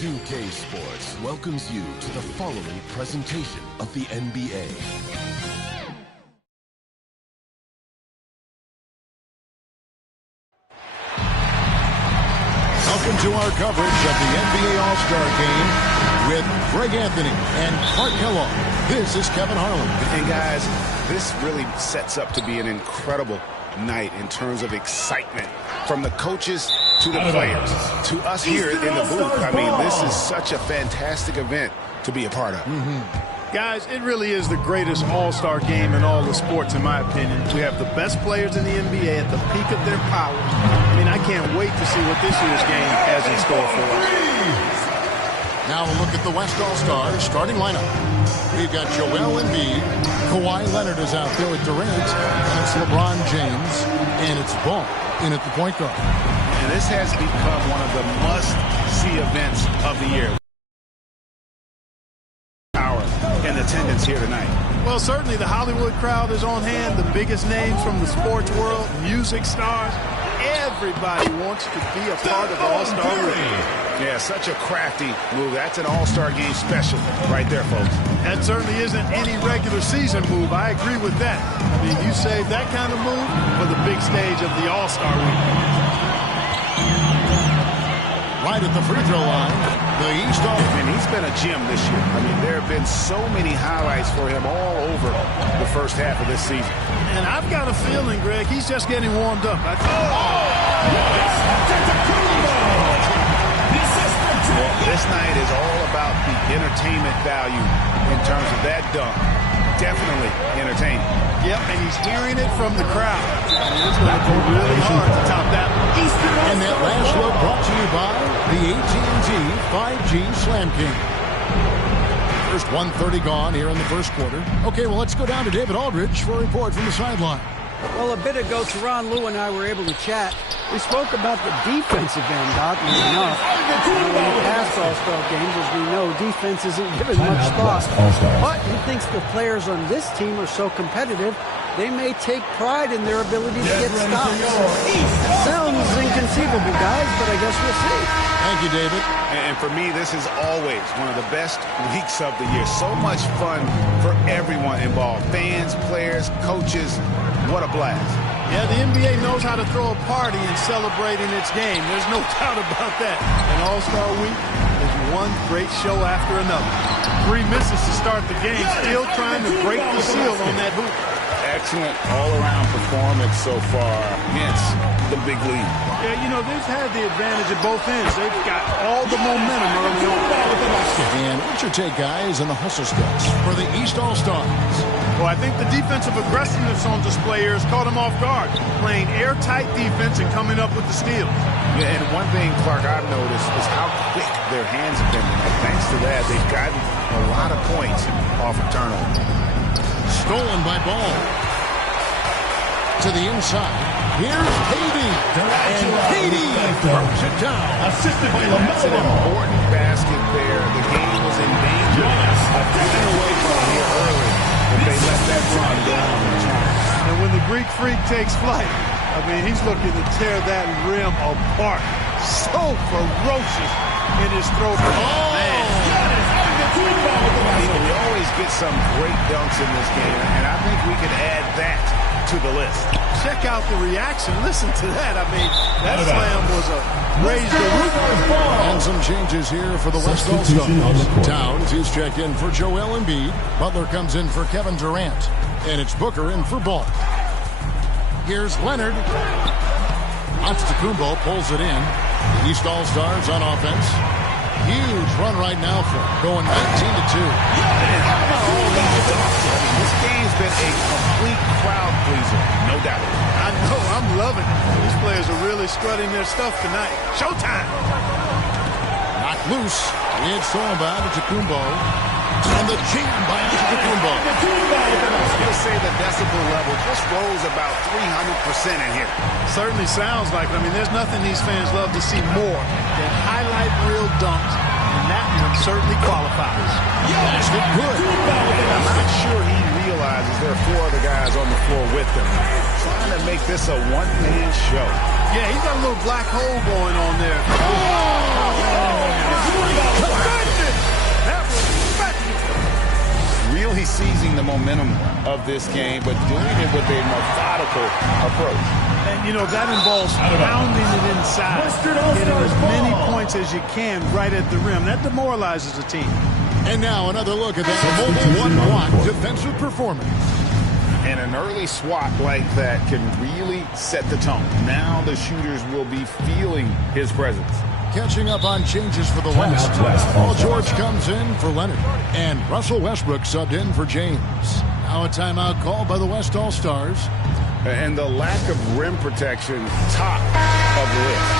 UK Sports welcomes you to the following presentation of the NBA. Welcome to our coverage of the NBA All-Star Game with Greg Anthony and Clark Kellogg. This is Kevin Harlan. And guys, this really sets up to be an incredible night in terms of excitement. From the coaches to the players, to us here in the booth. I mean, this is such a fantastic event to be a part of. Guys, it really is the greatest all-star game in all the sports, in my opinion. We have the best players in the NBA at the peak of their powers. I mean, I can't wait to see what this year's game has in store for us. Now a look at the West All-Stars starting lineup. We've got Joel Embiid. Kawhi Leonard is out there with Durant. And it's LeBron James. And it's Ball in at the point guard. And this has become one of the must-see events of the year. And attendance here tonight. Well, certainly the Hollywood crowd is on hand. The biggest names from the sports world, music stars. Everybody wants to be a part of the All-Star Weekend. Yeah, such a crafty move. That's an All-Star Game special right there, folks. That certainly isn't any regular season move. I agree with that. I mean, you save that kind of move for the big stage of the All-Star Weekend. Right at the free throw line, the East All. And he's been a gem this year. I mean, there have been so many highlights for him all over the first half of this season. And I've got a feeling, Greg, he's just getting warmed up. Well, this night is all about the entertainment value in terms of that dunk. Definitely entertaining. Yep, and he's hearing it from the crowd. I mean, it's going to go really hard to top that one. And that last look brought to you by the AT&T 5G Slam King. First 1:30 gone here in the first quarter. Okay, well, let's go down to David Aldridge for a report from the sideline. Well, a bit ago, Teron Lou and I were able to chat. We spoke about the defensive end, oddly enough. Now, in the past All-Star games, as we know, defense isn't given much thought. But he thinks the players on this team are so competitive, they may take pride in their ability to get stops. Sounds inconceivable, guys, but I guess we'll see. Thank you, David. And for me, this is always one of the best weeks of the year. So much fun for everyone involved. Fans, players, coaches. What a blast. Yeah, the NBA knows how to throw a party and celebrate in its game. There's no doubt about that. And All-Star Week is one great show after another. 3 misses to start the game, still trying to break the seal on that hoop. Excellent all-around performance so far against the big lead. Yeah, you know, they've had the advantage at both ends. They've got all the momentum early on. And what's your take, guys, on the hustle stats for the East All-Stars? Well, I think the defensive aggressiveness on display here has caught them off guard, playing airtight defense and coming up with the steals. Yeah, and one thing, Clark, I've noticed is how quick their hands have been. And thanks to that, they've gotten a lot of points off of turnover. Stolen by Ball. To the inside. Here's Katie. And Katie throws it down. Assisted by LaMelo. That's an important basket there. The game was in danger of getting away from here early if they let that run down. And when the Greek Freak takes flight, I mean, he's looking to tear that rim apart. So ferocious in his throw. Oh, man. We always get some great dunks in this game, and I think we can add that to the list. Check out the reaction. Listen to that. I mean, that slam was a raise the roof. And some changes here for the West All-Stars. Towns is checked in for Joel Embiid. Butler comes in for Kevin Durant. And it's Booker in for Ball. Here's Leonard. Antetokounmpo pulls it in. The East All-Stars on offense. Huge run right now for him, going 19-2. And how about all these dunks? I mean, this game's been a complete crowd pleaser, no doubt. I know, I'm loving it. These players are really strutting their stuff tonight. Showtime! Knocked loose. It's stolen by Antetokounmpo. And the jam by Antetokounmpo. I would say the decibel level just rose about 300% in here. Certainly sounds like it. I mean, there's nothing these fans love to see more than highlight reel dunks, and that one certainly qualifies. Basket good. I'm not sure he realizes there are 4 other guys on the floor with him, trying to make this a one-man show. Yeah, he's got a little black hole going on there. That was really seizing the momentum of this game, but doing it with a methodical approach. And, you know, that involves pounding it inside, getting as many points as you can right at the rim. That demoralizes a team. And now another look at that mobile one-block defensive performance. And an early swat like that can really set the tone. Now the shooters will be feeling his presence. Catching up on changes for the West. Paul George comes in for Leonard. And Russell Westbrook subbed in for James. Now a timeout called by the West All-Stars. And the lack of rim protection, top of the list.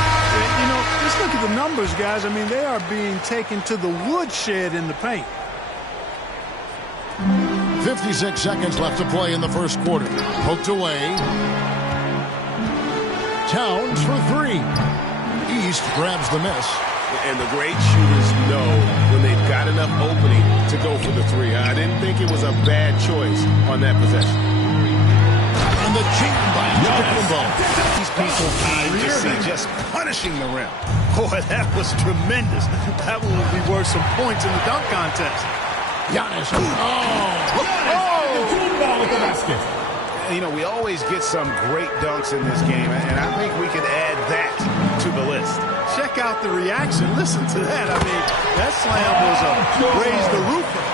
You know, just look at the numbers, guys. I mean, they are being taken to the woodshed in the paint. 56 seconds left to play in the first quarter. Poked away. Towns for three. East grabs the miss. And the great shooters know when they've got enough opening to go for the three. I didn't think it was a bad choice on that possession. And the cheat by Jumbo. These people You see just punishing the rim. Boy, that was tremendous. That one will be worth some points in the dunk contest. Giannis. With the basket. You know, we always get some great dunks in this game, and I think we could add that to the list. Check out the reaction. Listen to that. I mean, that slam was a raise the roofer.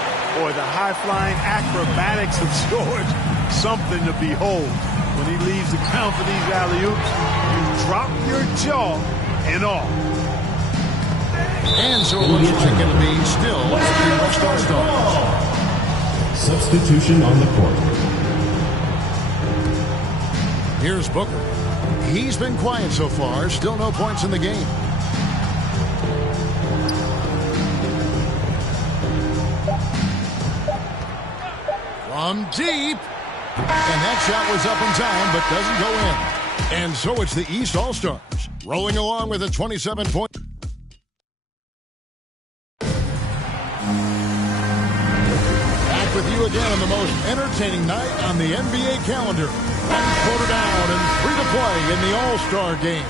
Boy, the high-flying acrobatics of George, something to behold. When he leaves the ground for these alley-oops, you drop your jaw and all. And so it looks like it'll be still the West All-Stars. Substitution on the court. Here's Booker. He's been quiet so far. Still no points in the game. From deep. And that shot was up in time, but doesn't go in. And so it's the East All-Stars rolling along with a 27-point. Back with you again on the most entertaining night on the NBA calendar. 1 quarter down and 3 to play in the All-Star game.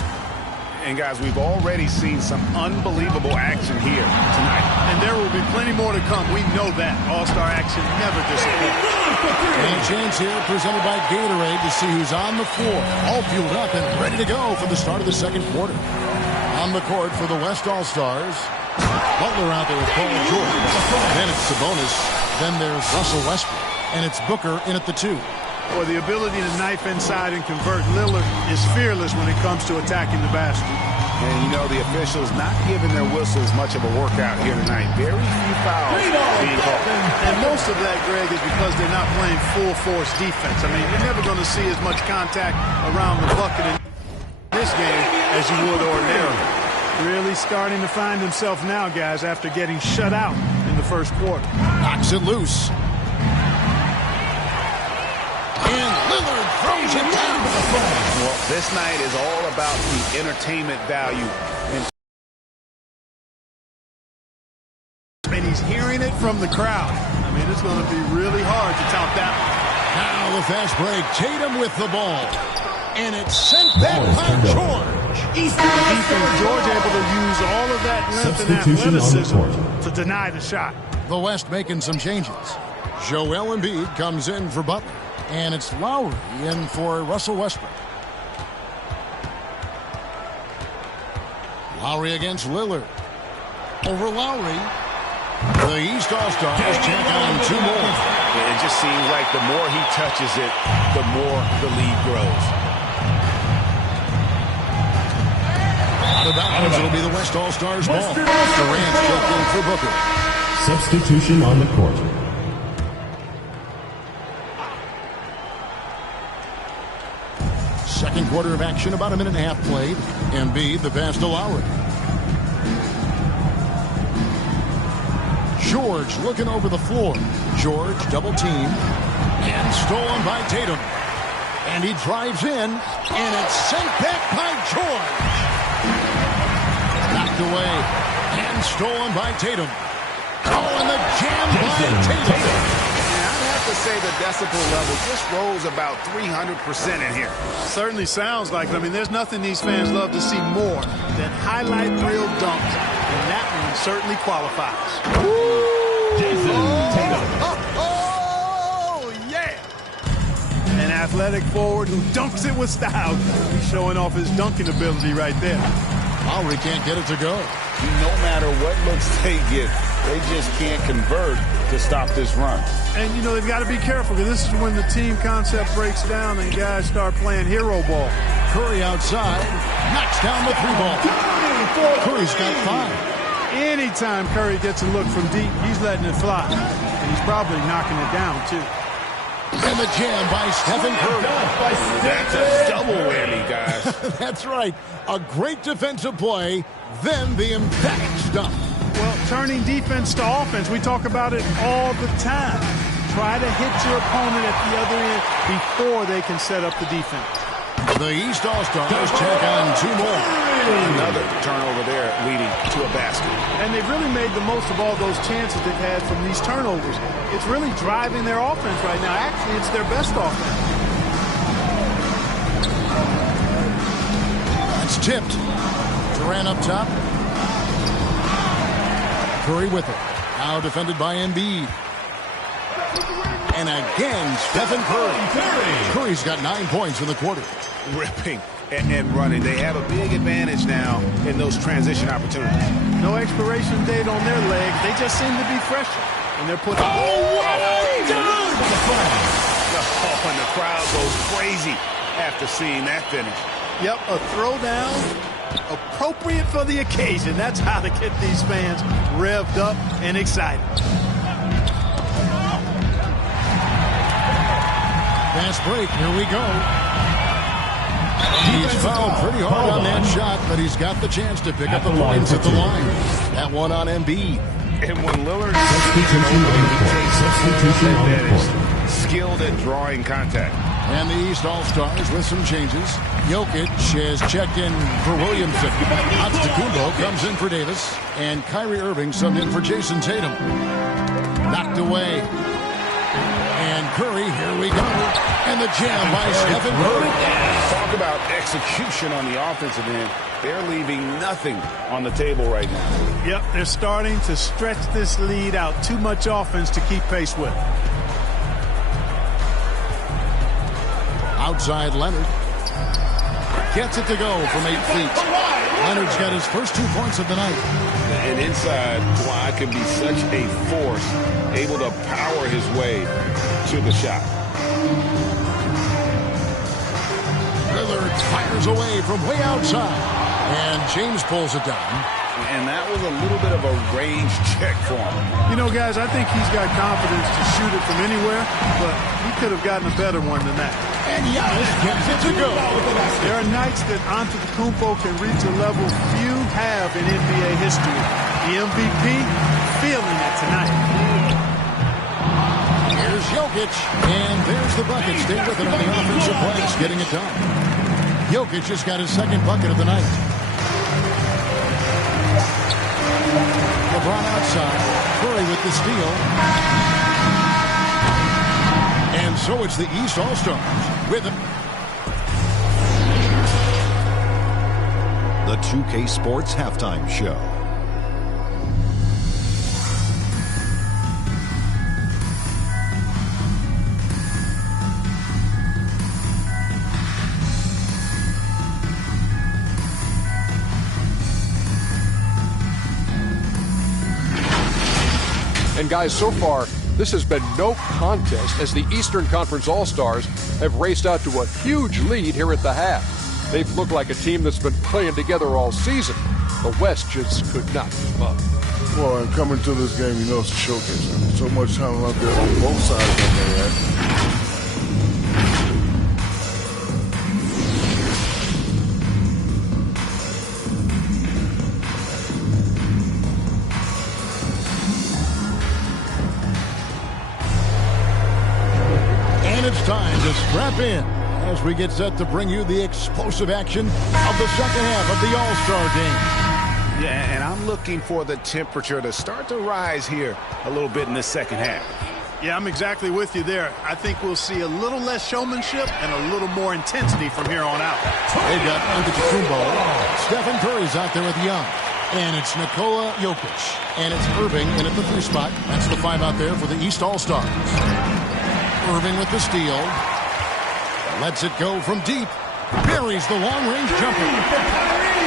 And guys, we've already seen some unbelievable action here tonight. And there will be plenty more to come. We know that. All-Star action never disappoints. And a chance here presented by Gatorade to see who's on the floor. All fueled up and ready to go for the start of the second quarter. On the court for the West All-Stars. Butler out there with Paul George. Then it's Sabonis. Then there's Russell Westbrook. And it's Booker in at the 2. Boy, the ability to knife inside and convert. Lillard is fearless when it comes to attacking the basket. And, you know, the officials not giving their whistles much of a workout here tonight. Very few fouls being called. And most of that, Greg, is because they're not playing full-force defense. I mean, you're never going to see as much contact around the bucket in this game as you would ordinarily. Really starting to find himself now, guys, after getting shut out in the first quarter. Knocks it loose. And Lillard throws it down to the floor. Well, this night is all about the entertainment value. And he's hearing it from the crowd. I mean, it's going to be really hard to top that one. Now the fast break. Tatum with the ball. And it's sent back by George. Defense, George able to use all of that length and athleticism to deny the shot. The West making some changes. Joel Embiid comes in for Butler. And it's Lowry in for Russell Westbrook. Lowry against Lillard. Over Lowry. The East All-Stars check on 2 more. It just seems like the more he touches it, the more the lead grows. Out of bounds, it'll be the West All-Stars ball. Durant checked in for Booker. Substitution on the court. Second quarter of action, about a minute and a half played. Embiid, the pass to Lowry. George looking over the floor. George double team. And stolen by Tatum. And he drives in. And it's sent back by George. Knocked away. And stolen by Tatum. Oh, and the jam by Tatum. To say the decibel level just rose about 300% in here. Certainly sounds like it. I mean, there's nothing these fans love to see more than highlight reel dunks, and that one certainly qualifies. Jason Tatum. Oh, yeah! And athletic forward who dunks it with style. He's showing off his dunking ability right there. Lowry can't get it to go. No matter what looks they get, they just can't convert to stop this run. And, you know, they've got to be careful because this is when the team concept breaks down and guys start playing hero ball. Curry outside, knocks down the three ball. Curry's got 5. Anytime Curry gets a look from deep, he's letting it fly. And he's probably knocking it down, too. And the jam by Stephen Curry. That's a double whammy, guys. That's right. A great defensive play, then the emphatic stop. Well, turning defense to offense, we talk about it all the time. Try to hit your opponent at the other end before they can set up the defense. The East All-Stars check on 2 more. Another turnover there leading to a basket. And they've really made the most of all those chances they've had from these turnovers. It's really driving their offense right now. Actually, it's their best offense. It's tipped. Durant up top. Curry with it. Now defended by Embiid. And again, Stephen Curry. Curry's got 9 points in the quarter. Ripping and running. They have a big advantage now in those transition opportunities. No expiration date on their legs. They just seem to be fresher. And they're putting... and the crowd goes crazy after seeing that finish. Yep, a throwdown appropriate for the occasion. That's how to get these fans revved up and excited. Fast break. Here we go. He's fouled pretty hard on that shot, but he's got the chance to pick up the points at the line. That one on Embiid. And when Lillard is skilled at drawing contact. And the East All-Stars with some changes. Jokic has checked in for Williamson. Antetokounmpo comes in for Davis. And Kyrie Irving subbed in for Jason Tatum. Knocked away. And Curry, here we go. And the jam by Stephen Curry. Talk about execution on the offensive end. They're leaving nothing on the table right now. Yep, they're starting to stretch this lead out. Too much offense to keep pace with. Outside Leonard. Gets it to go from 8 feet. Leonard's got his first 2 points of the night. And inside, Kawhi can be such a force, able to power his way to the shot. Lillard fires away from way outside. And James pulls it down. And that was a little bit of a range check for him. You know, guys, I think he's got confidence to shoot it from anywhere, but he could have gotten a better one than that. And Giannis gets it to go. There are nights that Antetokounmpo can reach a level few have in NBA history. The MVP feeling it tonight. Here's Jokic, and there's the bucket. Stay with it on the offensive plays, getting it done. Jokic just got his second bucket of the night. LeBron outside. Curry with the steal. And so it's the East All-Stars with him. The 2K Sports Halftime Show. And guys, so far, this has been no contest as the Eastern Conference All-Stars have raced out to a huge lead here at the half. They've looked like a team that's been playing together all season. The West just could not keep up. Well, and coming to this game, you know it's a showcase. So much talent out there on both sides of that. It's time to strap in as we get set to bring you the explosive action of the second half of the All-Star game. Yeah, and I'm looking for the temperature to start to rise here a little bit in this second half. Yeah, I'm exactly with you there. I think we'll see a little less showmanship and a little more intensity from here on out. They've got Antetokounmpo. Stephen Curry's out there with Young. And it's Nikola Jokic. And it's Irving in at the 3 spot. That's the 5 out there for the East All-Stars. Irving with the steal. Lets it go from deep. Buries the long-range jumper.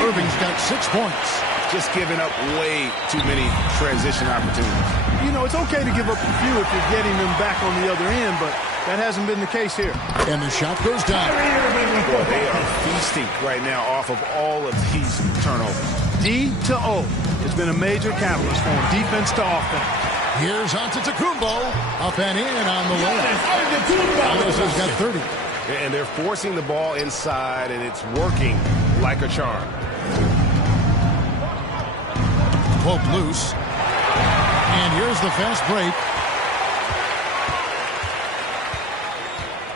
Irving's got 6 points. Just giving up way too many transition opportunities. You know, it's okay to give up a few if you're getting them back on the other end, but that hasn't been the case here. And the shot goes down. Boy, they are feasting right now off of all of these turnovers. D to O has been a major catalyst for him, defense to offense. Here's Antetokounmpo, up and in on the layup. Giannis has got 30. And they're forcing the ball inside, and it's working like a charm. Pope loose. And here's the fast break.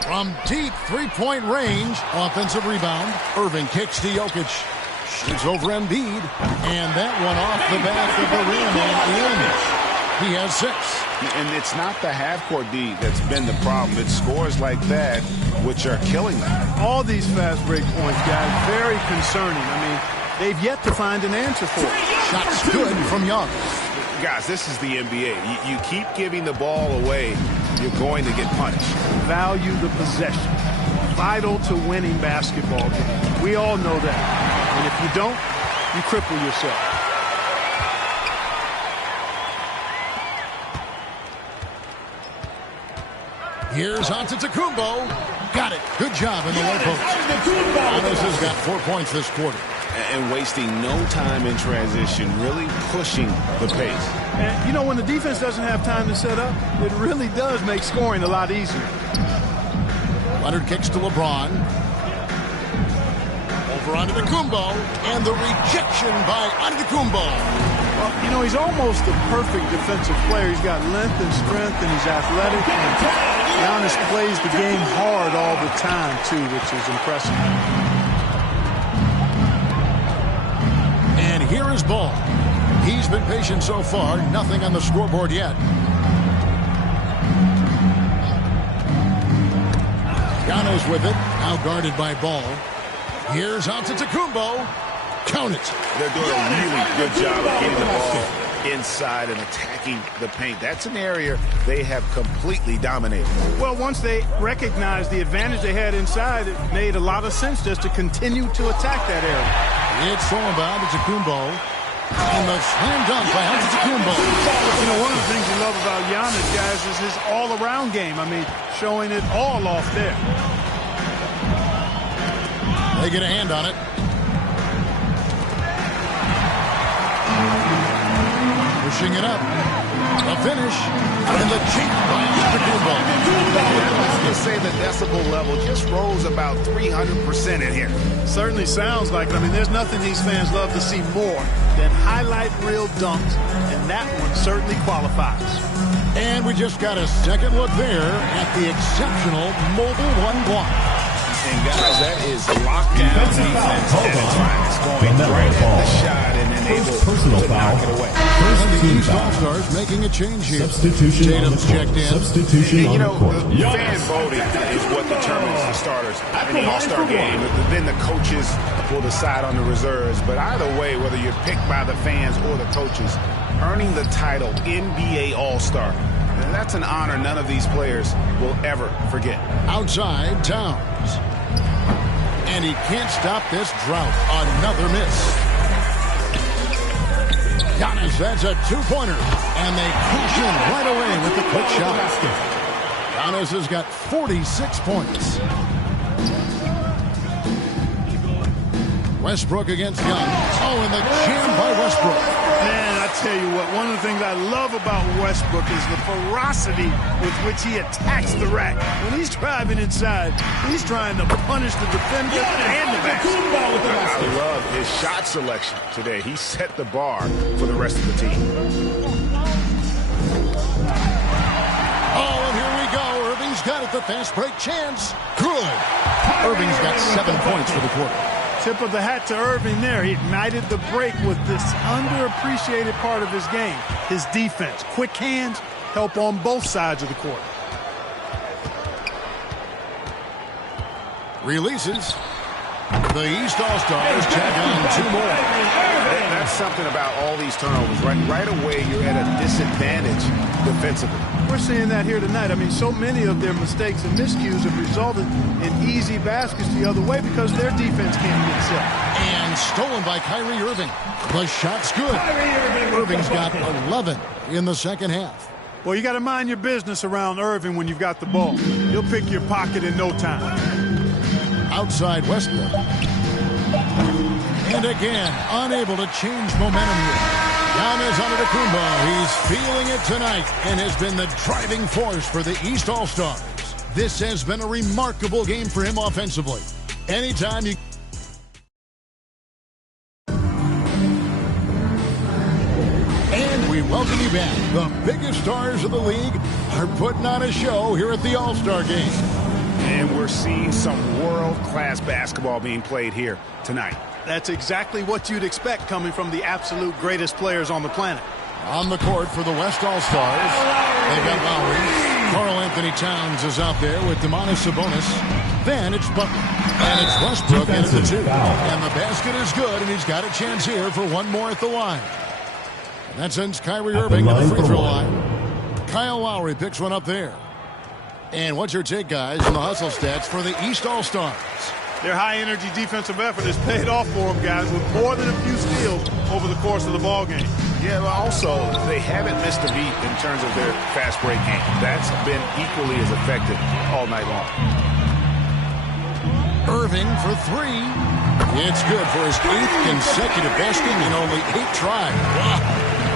From deep three-point range, offensive rebound. Irving kicks to Jokic. Shoots over Embiid. And that one off the back of the rim and in. He has 6. And it's not the half-court D that's been the problem. It's scores like that which are killing them. All these fast break points, guys, very concerning. I mean, they've yet to find an answer for it. Shots good from Young. Guys, this is the NBA. You keep giving the ball away, you're going to get punished. Value the possession. Vital to winning basketball games. We all know that. And if you don't, you cripple yourself. Here's Antetokounmpo. Got it. Good job in the low post. Giannis has got 4 points this quarter. And wasting no time in transition, really pushing the pace. And, you know, when the defense doesn't have time to set up, it really does make scoring a lot easier. Leonard kicks to LeBron. Over Antetokounmpo. And the rejection by Antetokounmpo. Well, you know, he's almost the perfect defensive player. He's got length and strength, and he's athletic. And Giannis plays the game hard all the time, too, which is impressive. And here is Ball. He's been patient so far. Nothing on the scoreboard yet. Giannis with it. Now guarded by Ball. Here's Antetokounmpo. Count it. They're doing a really good job of getting the ball inside and attacking the paint. That's an area they have completely dominated. Well, once they recognized the advantage they had inside, it made a lot of sense just to continue to attack that area. It's all about Antetokounmpo. And the slam dunk by Antetokounmpo. You know, one of the things you love about Giannis, guys, is his all-around game. I mean, showing it all off there. They get a hand on it. Pushing it up. The finish. And the cheat by Antetokounmpo. I would say the decibel level just rose about 300% in here. Certainly sounds like it. I mean, there's nothing these fans love to see more than highlight reel dunks, and that one certainly qualifies. And we just got a second look there at the exceptional mobile one block. And guys, that is lockdown defense at its finest, going right at the shot and then able to knock it away. First the East All-Stars making a change here. Substitution Tatum's checked in. Substitution and, you know, on the court. the fan voting is what determines the starters in the All-Star game. Then the coaches will decide on the reserves. But either way, whether you're picked by the fans or the coaches, earning the title NBA All-Star, that's an honor none of these players will ever forget. Outside, Towns. And he can't stop this drought. Another miss. Giannis, that's a two-pointer. And they cash in right away with the quick shot. Giannis has got 46 points. Westbrook against Young. Oh, and the jam by Westbrook. Man, I tell you what, one of the things I love about Westbrook is the ferocity with which he attacks the rack. When he's driving inside, he's trying to punish the defender and the basket. I love his shot selection today. He set the bar for the rest of the team. Oh, and here we go. Irving's got it. The fast break chance. Good. Irving's got 7 points for the quarter. Tip of the hat to Irving there. He ignited the break with this underappreciated part of his game, his defense. Quick hands help on both sides of the court. Releases. The East All-Stars tag on 2 more. That's something about all these turnovers. Right away, you're at a disadvantage defensively. we're seeing that here tonight. I mean, so many of their mistakes and miscues have resulted in easy baskets the other way because their defense can't get set. And stolen by Kyrie Irving. The shot's good. Irving's got 11 in the second half. Well, you got to mind your business around Irving when you've got the ball. He'll pick your pocket in no time. Outside Westbrook. And again, unable to change momentum here. Giannis Antetokounmpo, he's feeling it tonight and has been the driving force for the East All-Stars. This has been a remarkable game for him offensively. Anytime you... And we welcome you back. The biggest stars of the league are putting on a show here at the All-Star Game. And we're seeing some world-class basketball being played here tonight. That's exactly what you'd expect coming from the absolute greatest players on the planet. On the court for the West All-Stars, they've got Lowry. Karl Anthony Towns is out there with Domantas Sabonis. Then it's Butler. And it's Westbrook in at the 2. And the basket is good, and he's got a chance here for one more at the line. And that sends Kyrie Irving to the free throw line. Kyle Lowry picks one up there. And what's your take, guys, in the hustle stats for the East All-Stars? Their high-energy defensive effort has paid off for them, guys, with more than a few steals over the course of the ballgame. Yeah, but also, they haven't missed a beat in terms of their fast break game. That's been equally as effective all night long. Irving for 3. It's good for his 8th consecutive basket in only 8 tries. Wow.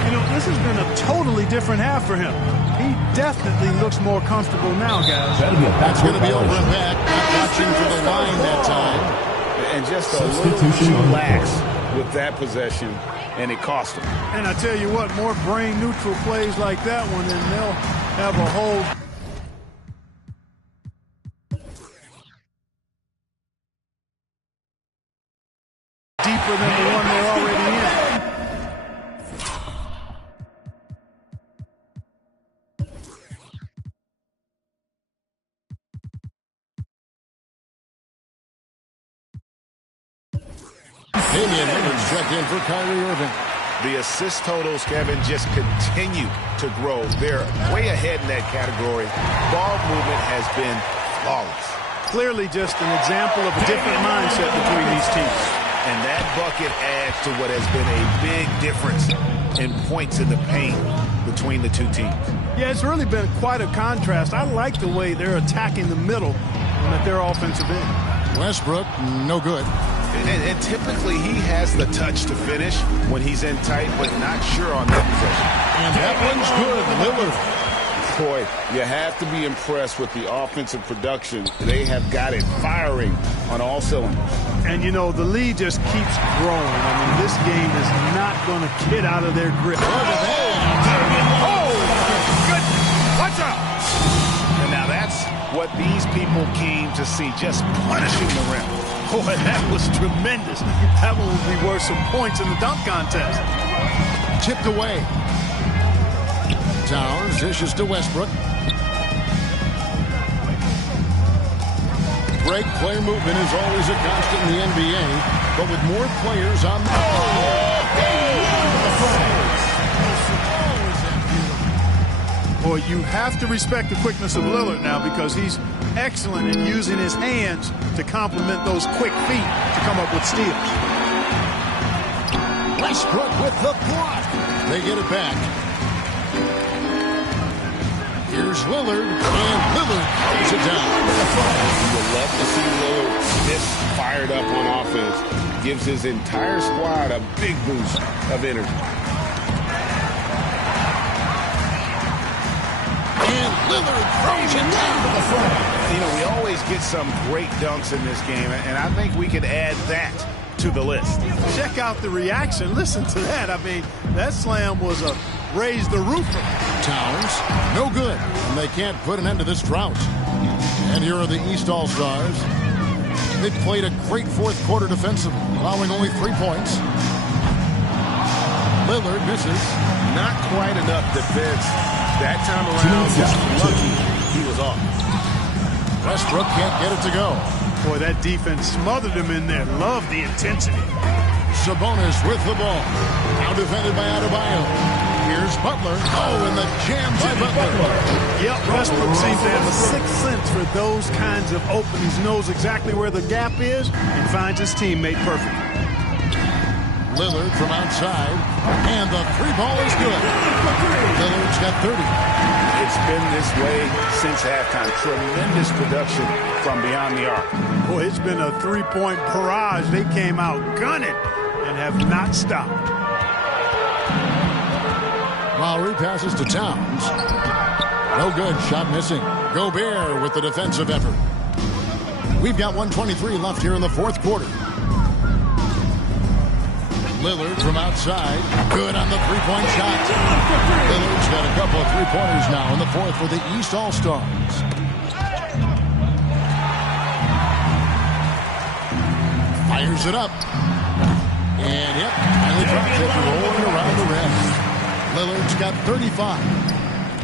You know, this has been a totally different half for him. He definitely looks more comfortable now, guys. That's going to be over and back. Not watching for the line that time. And just a little too lax with that possession, and it cost him. And I tell you what, more brain-neutral plays like that one, and they'll have a whole... deeper than the one they're already in. Damian Lillard's checked in for Kyrie Irving. The assist totals, Kevin, just continue to grow. They're way ahead in that category. Ball movement has been flawless. Clearly just an example of a different mindset between these teams. And that bucket adds to what has been a big difference in points in the paint between the two teams. Yeah, it's really been quite a contrast. I like the way they're attacking the middle and at their offensive end. Westbrook, no good. And typically he has the touch to finish when he's in tight, but not sure on that possession. And that one's good. Lillard. Boy, you have to be impressed with the offensive production. They have got it firing on all cylinders. And, you know, the lead just keeps growing. I mean, this game is not going to get out of their grip. Oh, good. Watch out. And now that's what these people came to see, just punishing the rim. Boy, that was tremendous. That one would be worth some points in the dunk contest. Tipped away. Towns dishes to Westbrook. Break play movement is always a constant in the NBA, but with more players on the Boy, you have to respect the quickness of Lillard now because he's excellent in using his hands to complement those quick feet to come up with steals. Westbrook with the block. They get it back. Here's Lillard, and Lillard plays it down. You would love to see Lillard this fired up on offense. Gives his entire squad a big boost of energy. And Lillard throws it down to the front. You know, we always get some great dunks in this game, and I think we could add that to the list. Check out the reaction. Listen to that. I mean, that slam was a raise the roofer. Towns, no good. And they can't put an end to this drought. And here are the East All-Stars. They played a great fourth quarter defensively, allowing only 3 points. Lillard misses. Not quite enough defense. That time around, just lucky he was off. Westbrook can't get it to go. Boy, that defense smothered him in there. Love the intensity. Sabonis with the ball. Now defended by Adebayo. Here's Butler. Oh, and the jam by Butler. Yep, Westbrook seems to have a sixth sense for those kinds of openings. Knows exactly where the gap is and finds his teammate perfect. Lillard from outside, and the three ball is good. Lillard's got 30. It's been this way since halftime. Tremendous production from beyond the arc. Boy, it's been a three-point barrage. They came out gunning and have not stopped. Lowry passes to Towns. No good. Shot missing. Gobert with the defensive effort. We've got 1:23 left here in the fourth quarter. Lillard from outside. Good on the three-point shot. Lillard's got a couple of three-pointers now in the fourth for the East All-Stars. Fires it up. And, yep, finally drops it, rolling around the rim. Lillard's got 35.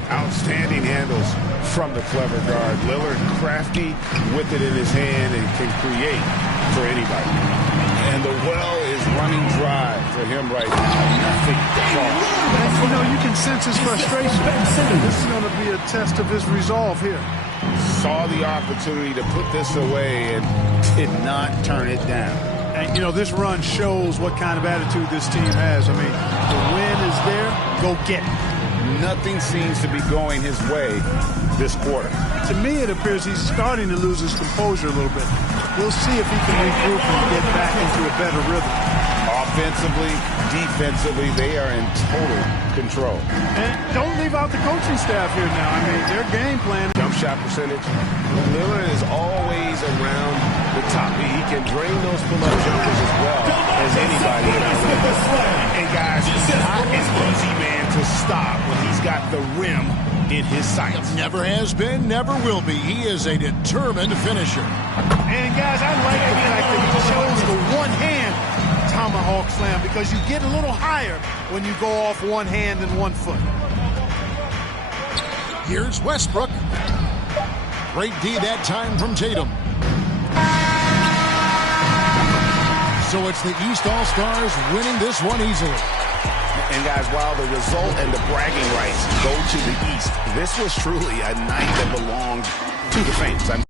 Outstanding handles from the clever guard. Lillard crafty with it in his hand and can create for anybody. And the well is running dry for him right now. Nothing falls. And, you know, you can sense his frustration. This is going to be a test of his resolve here. Saw the opportunity to put this away and did not turn it down. And, you know, this run shows what kind of attitude this team has. I mean, the win is there. Go get it. Nothing seems to be going his way this quarter. To me, it appears he's starting to lose his composure a little bit. We'll see if he can regroup and get back into a better rhythm. Offensively, defensively, they are in total control. And don't leave out the coaching staff here now. I mean, their game plan. Jump shot percentage. Lillard is always around the top. He can drain those pull-up jumpers as well as anybody. And guys, he's not an easy man to stop when he's got the rim in his sights. Never has been, never will be. He is a determined finisher. And guys, I like the fact that he chose the one-hand tomahawk slam because you get a little higher when you go off one hand and 1 foot. Here's Westbrook. Great D that time from Tatum. So it's the East All-Stars winning this one easily. And guys, while the result and the bragging rights go to the East, this was truly a night that belonged to the fans.